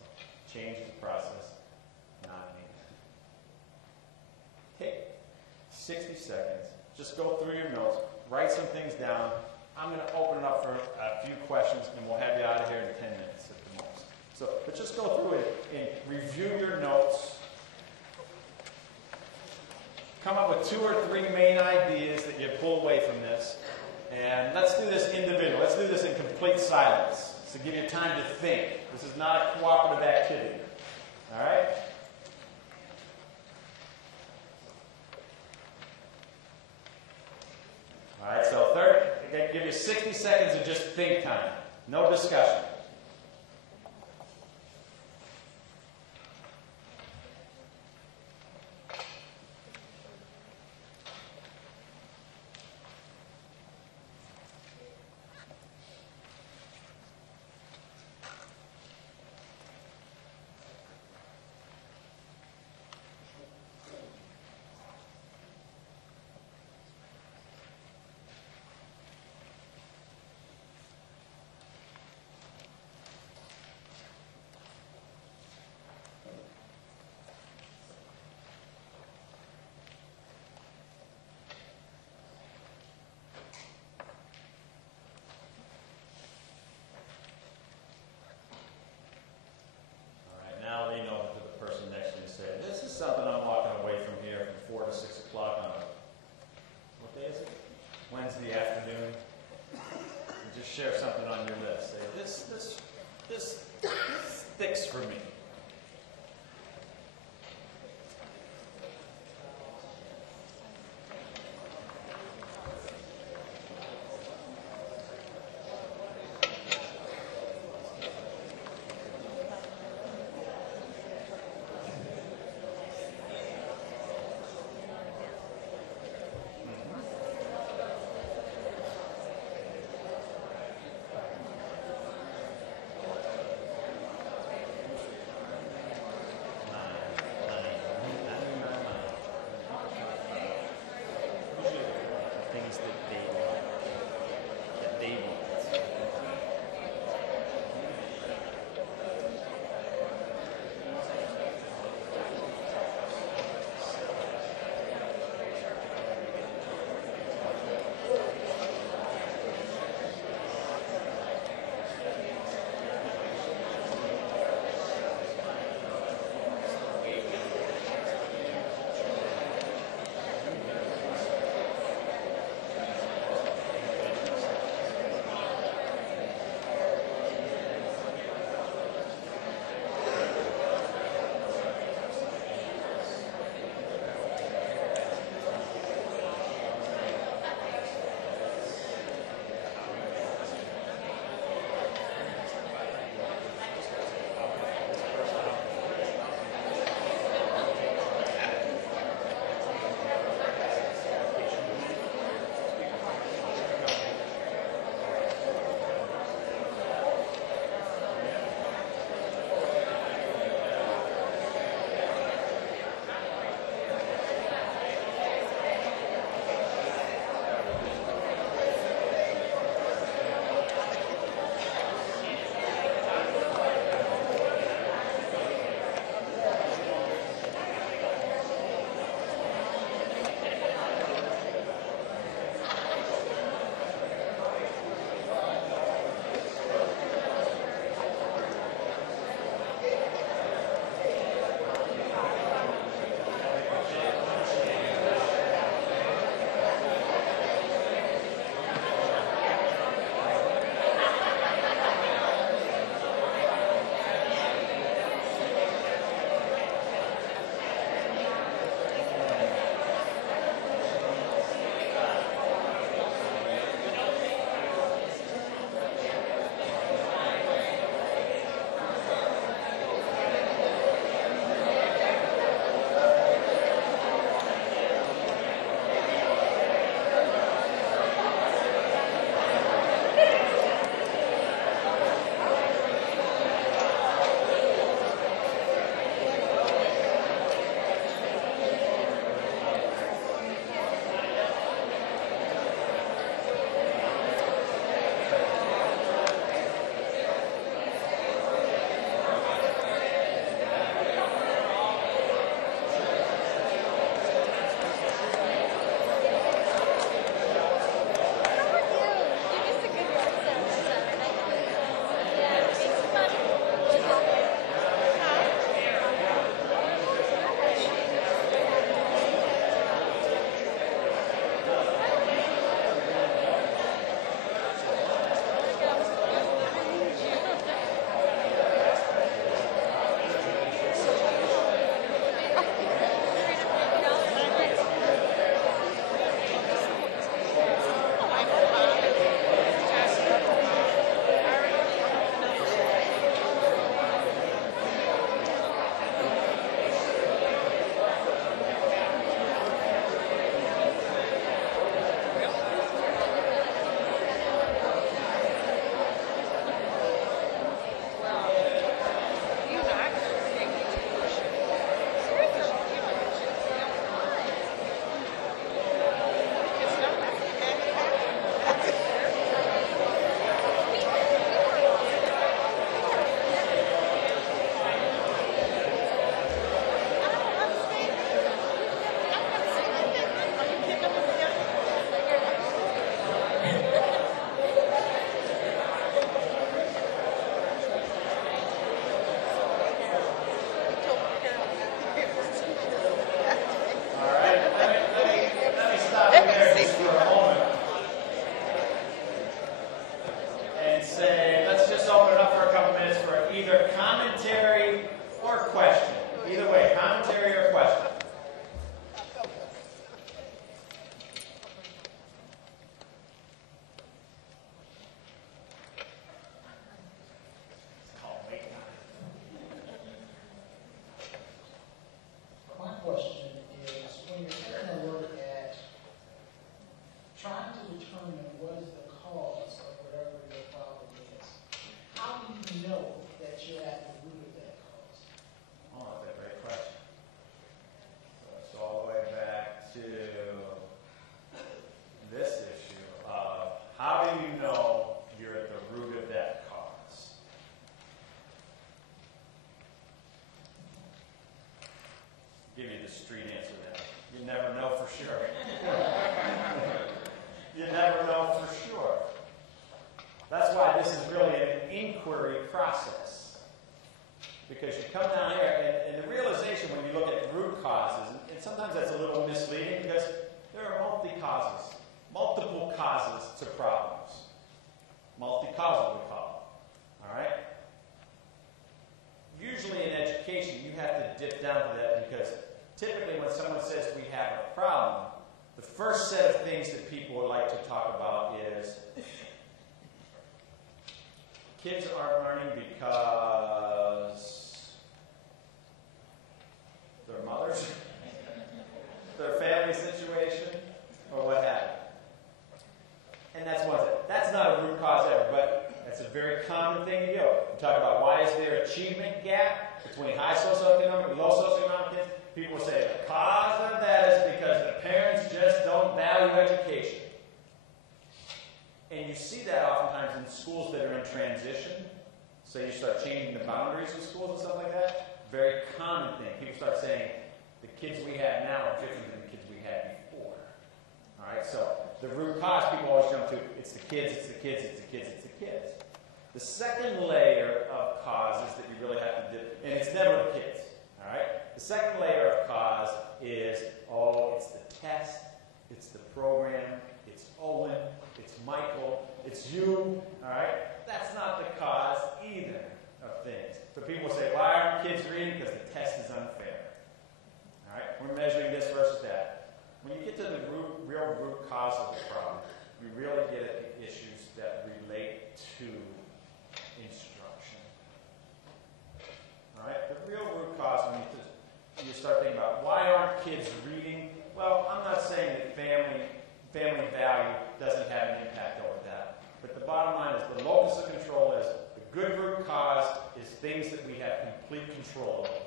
So, change is a process, not an end. Take 60 seconds. Just go through your notes. Write some things down. I'm going to open it up for a few questions, and we'll have you out of here in 10 minutes at the most. So, but just go through it and review your notes. Come up with 2 or 3 main ideas that you pull away from this. And let's do this individually. Let's do this in complete silence to give you time to think. This is not a cooperative activity. All right? All right, so give you 60 seconds of just think time. No discussion. Something I'm walking away from here from 4 to 6 o'clock on what day is it? Wednesday afternoon. And just share something on your list. Say, this sticks for me. great question. My question is, when you're taking a look at trying to determine what is the cause of whatever your problem is, how do you know that you're at the root of that cause? Oh, that's a great question. So it's all the way back to this issue of how do you know you're at the root of that cause? Give you the street answer there. You never know for sure. You never know for sure. That's why this is really an inquiry process. Because you come down here, and the realization when you look at root causes, and sometimes that's a little misleading because there are multi-causes, multiple causes to problems. Multi-causal, we call it. All right? Usually in education, you have to dip down to that because typically when someone says we have a problem, the first set of things that people would like to talk about is kids aren't learning because their mothers, their family situation, or what have you. And that's one thing. That's not a root cause ever, but that's a very common thing to do. We talk about why is there achievement gap between high socioeconomic and low socioeconomic kids. People say the cause of that is because the parents just don't value education. And you see that oftentimes in schools that are in transition. So you start changing the boundaries of schools and stuff like that. Very common thing. People start saying the kids we have now are different than the kids we had before. All right, so the root cause people always jump to, it's the kids, it's the kids, it's the kids, it's the kids. The second layer of causes that you really have to do, and it's never the kids. All right? The second layer of cause is, oh, it's the test, it's the program, it's Owen, it's Michael, it's you. All right? That's not the cause either of things. So people say, why aren't kids reading? Because the test is unfair. All right? We're measuring this versus that. When you get to the real root cause of the problem, you really get at the issues that relate to instruction. All right? The real root cause, when you start thinking about why aren't kids reading? Well, I'm not saying that family value doesn't have an impact over that. But the bottom line is the locus of control is the good root cause is things that we have complete control over.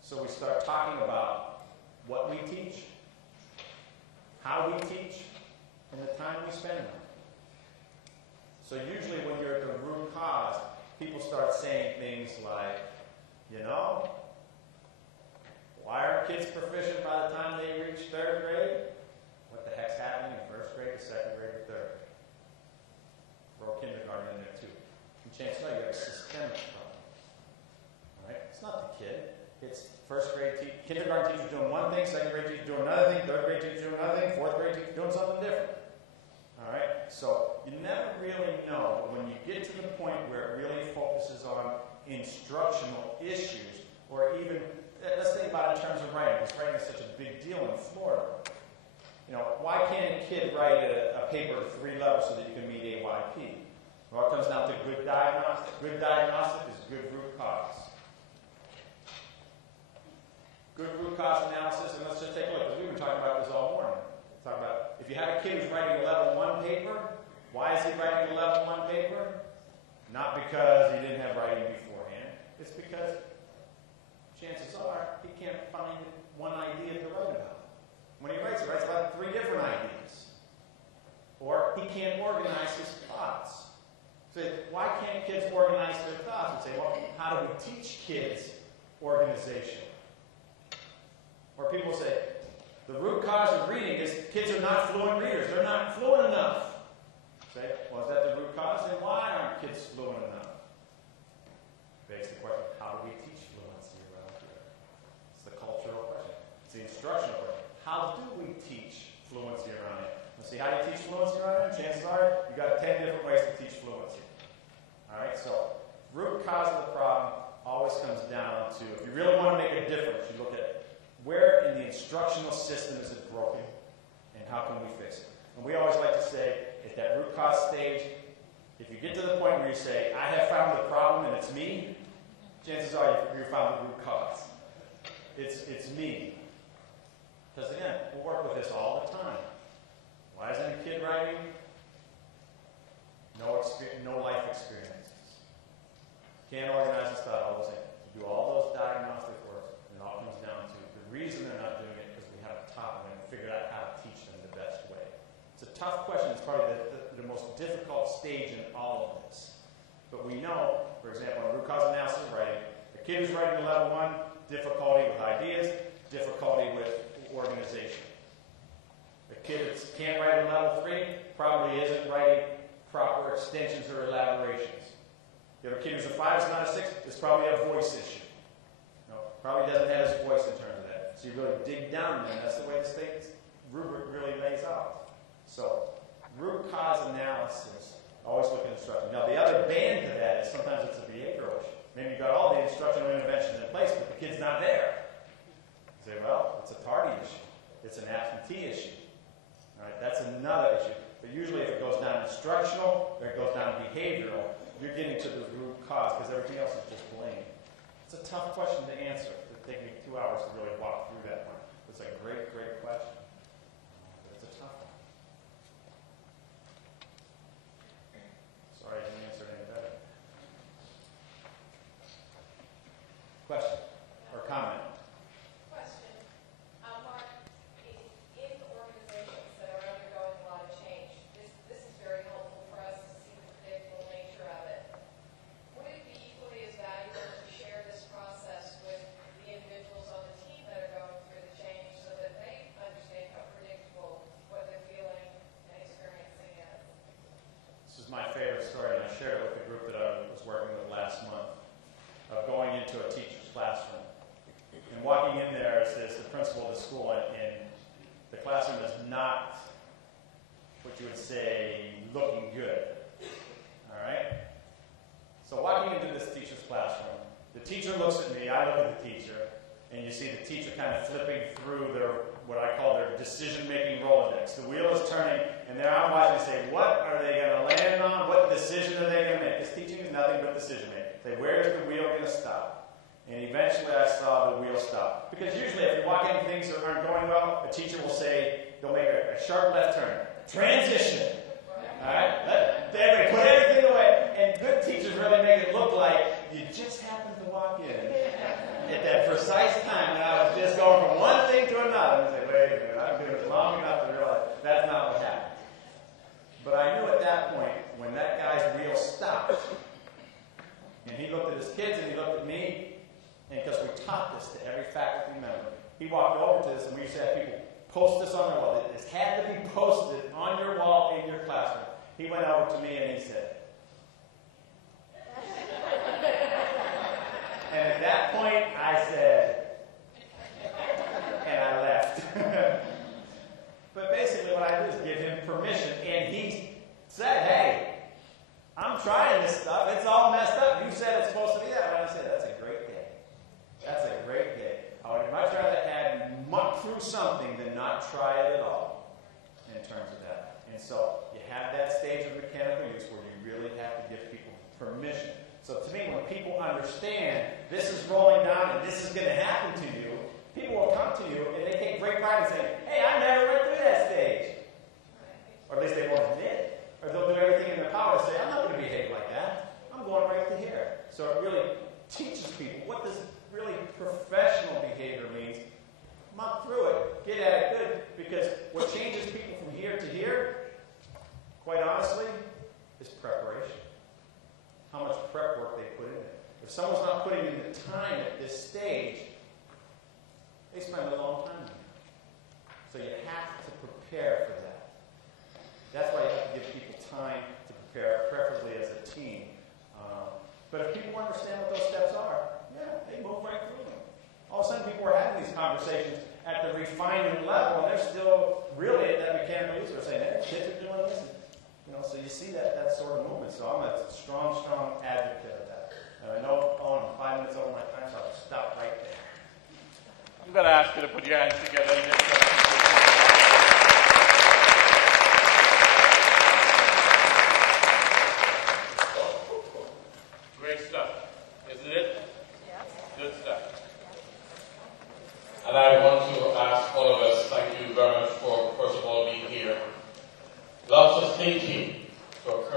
So we start talking about what we teach, how we teach, and the time we spend on it. So usually when you're at the root cause, people start saying things like, you know, why are kids proficient by the time they reach third grade? What the heck's happening in first grade to second grade to third grade? Throw kindergarten in there too. And chances are you have a systemic problem. All right? It's not the kid. It's first grade kindergarten teacher doing one thing, second grade teacher doing another thing, third grade teacher doing another thing, fourth grade teacher doing something different. All right? So you never really know, but when you get to the point where it really focuses on instructional issues, or even, let's think about it in terms of writing, because writing is such a big deal in Florida. You know, why can't a kid write a paper of 3 levels so that you can meet AYP? Well, it comes down to good diagnostic. Good diagnostic is good root cause. Good root cause analysis, and let's just take a look, because we've been talking about this all morning. Talk about if you have a kid who's writing a level 1 paper, why is he writing a level 1 paper? Not because he didn't have writing beforehand. It's because chances are he can't find one idea to write about. When he writes about 3 different ideas. Or he can't organize his thoughts. So why can't kids organize their thoughts? And say, well, how do we teach kids organization? Or people say, the root cause of reading is kids are not fluent readers. They're not fluent enough. Say, well, is that the root cause? Then why aren't kids fluent enough? Begs the question, how do we teach fluency around here? It's the cultural question. It's the instructional question. How do we teach fluency around here? Let's see, how do you teach fluency around here? Chances are you've got 10 different ways to teach fluency. All right, so root cause of the problem, always comes down to, if you really want to make a difference, you look at where in the instructional system is it broken, and how can we fix it? And we always like to say, at that root cause stage, if you get to the point where you say, I have found the problem and it's me, chances are you found the root cause. It's me. Because again, we'll work with this all the time. Why isn't a kid writing? No life experiences. Can't organize a style, all those things. You do all those diagnostic work, and it all comes down to the reason they're not doing it because we haven't taught them and figured out how to teach them the best way. It's a tough question. It's probably the most difficult stage in all of this. But we know, for example, in root cause analysis of writing, a kid who's writing to level 1, difficulty with ideas, difficulty with organization. The kid that can't write in level 3 probably isn't writing proper extensions or elaborations. You have a kid who's a 5, is not a 6, it's probably a voice issue. No, probably doesn't have his voice in terms of that. So you really dig down there, and that's the way the state rubric really lays out. So, root cause analysis, always look at instruction. Now, the other band to that is sometimes it's a behavioral issue. Maybe you've got all the instructional interventions in place, but the kid's not there. You say, well, it's a tardy issue. It's an absentee issue. All right, that's another issue. But usually if it goes down instructional or it goes down behavioral, you're getting to the root cause because everything else is just blame. It's a tough question to answer. It would take me 2 hours to really walk through that one. It's a great, great question. But it's a tough one. Sorry I didn't answer it any better. Question or comment? Question. Mark, in organizations that are undergoing a lot of change, this is very helpful for us to see the predictable nature of it. Would it be equally as valuable to share this process with the individuals on the team that are going through the change so that they understand how predictable what they're feeling and experiencing is? This is my favorite story, and I shared it with the group that I was working with last month, of going into a teacher's classroom. And walking in there as the principal of the school, and the classroom is not what you would say looking good. All right? So walking into this teacher's classroom, the teacher looks at me, I look at the teacher, and you see the teacher kind of flipping through what I call their decision-making Rolodex. The wheel is turning, and there I'm watching to say, what are they going to land on? What decision are they going to make? This teaching is nothing but decision-making. Say, where is the wheel going to stop? And eventually I saw the wheel stop. Because usually if you walk in and things aren't going well, a teacher will say, they'll make a sharp left turn. Transition. All right? Everybody put everything away. And good teachers really make it look like you just happened to walk in at that precise time when I was just going from one thing to another. And say, wait a minute, I've been here long enough to realize that's not what happened. But I knew at that point, when that guy's wheel stopped, and he looked at his kids and he looked at me, and because we taught this to every faculty member, he walked over to this, and we used to have people post this on their wall. This had to be posted on your wall in your classroom. He went over to me and he said, and at that point I said, and I left. But basically what I did is give him permission, and he said, hey, I'm trying this stuff. It's all messed up. You said it's supposed to be that way. I said, that's a great day. That's a great day. I would much rather have you muck through something than not try it at all in terms of that. And so you have that stage of mechanical use where you really have to give people permission. So to me, when people understand this is rolling down and this is going to happen to you, people will come to you and they take great pride in saying, hey, I never went through that stage. Or at least they won't admit it. Or they'll do everything in their power to say, I'm not going to behave like that. I'm going right to here. So it really teaches people what this really professional behavior means. Muck through it. Get at it good. Because what changes people from here to here, quite honestly, is preparation. How much prep work they put in it. If someone's not putting in the time at this stage, they spend a long time there. So you have to prepare for that. That's why you have to give people time to prepare, preferably as a team. But if people understand what those steps are, yeah, they move right through them. All of a sudden, people are having these conversations at the refinement level, and they're still really at that mechanical use. They're saying, hey, kids are doing this. So you see that sort of movement. So I'm a strong, strong advocate of that. And I know I'm 5 minutes over my time, so I'll stop right there. I'm going to ask you to put your hands together. Great stuff, isn't it? Yes. Good stuff. And I want to ask all of us, thank you very much for, first of all, being here. Lots of thinking to occur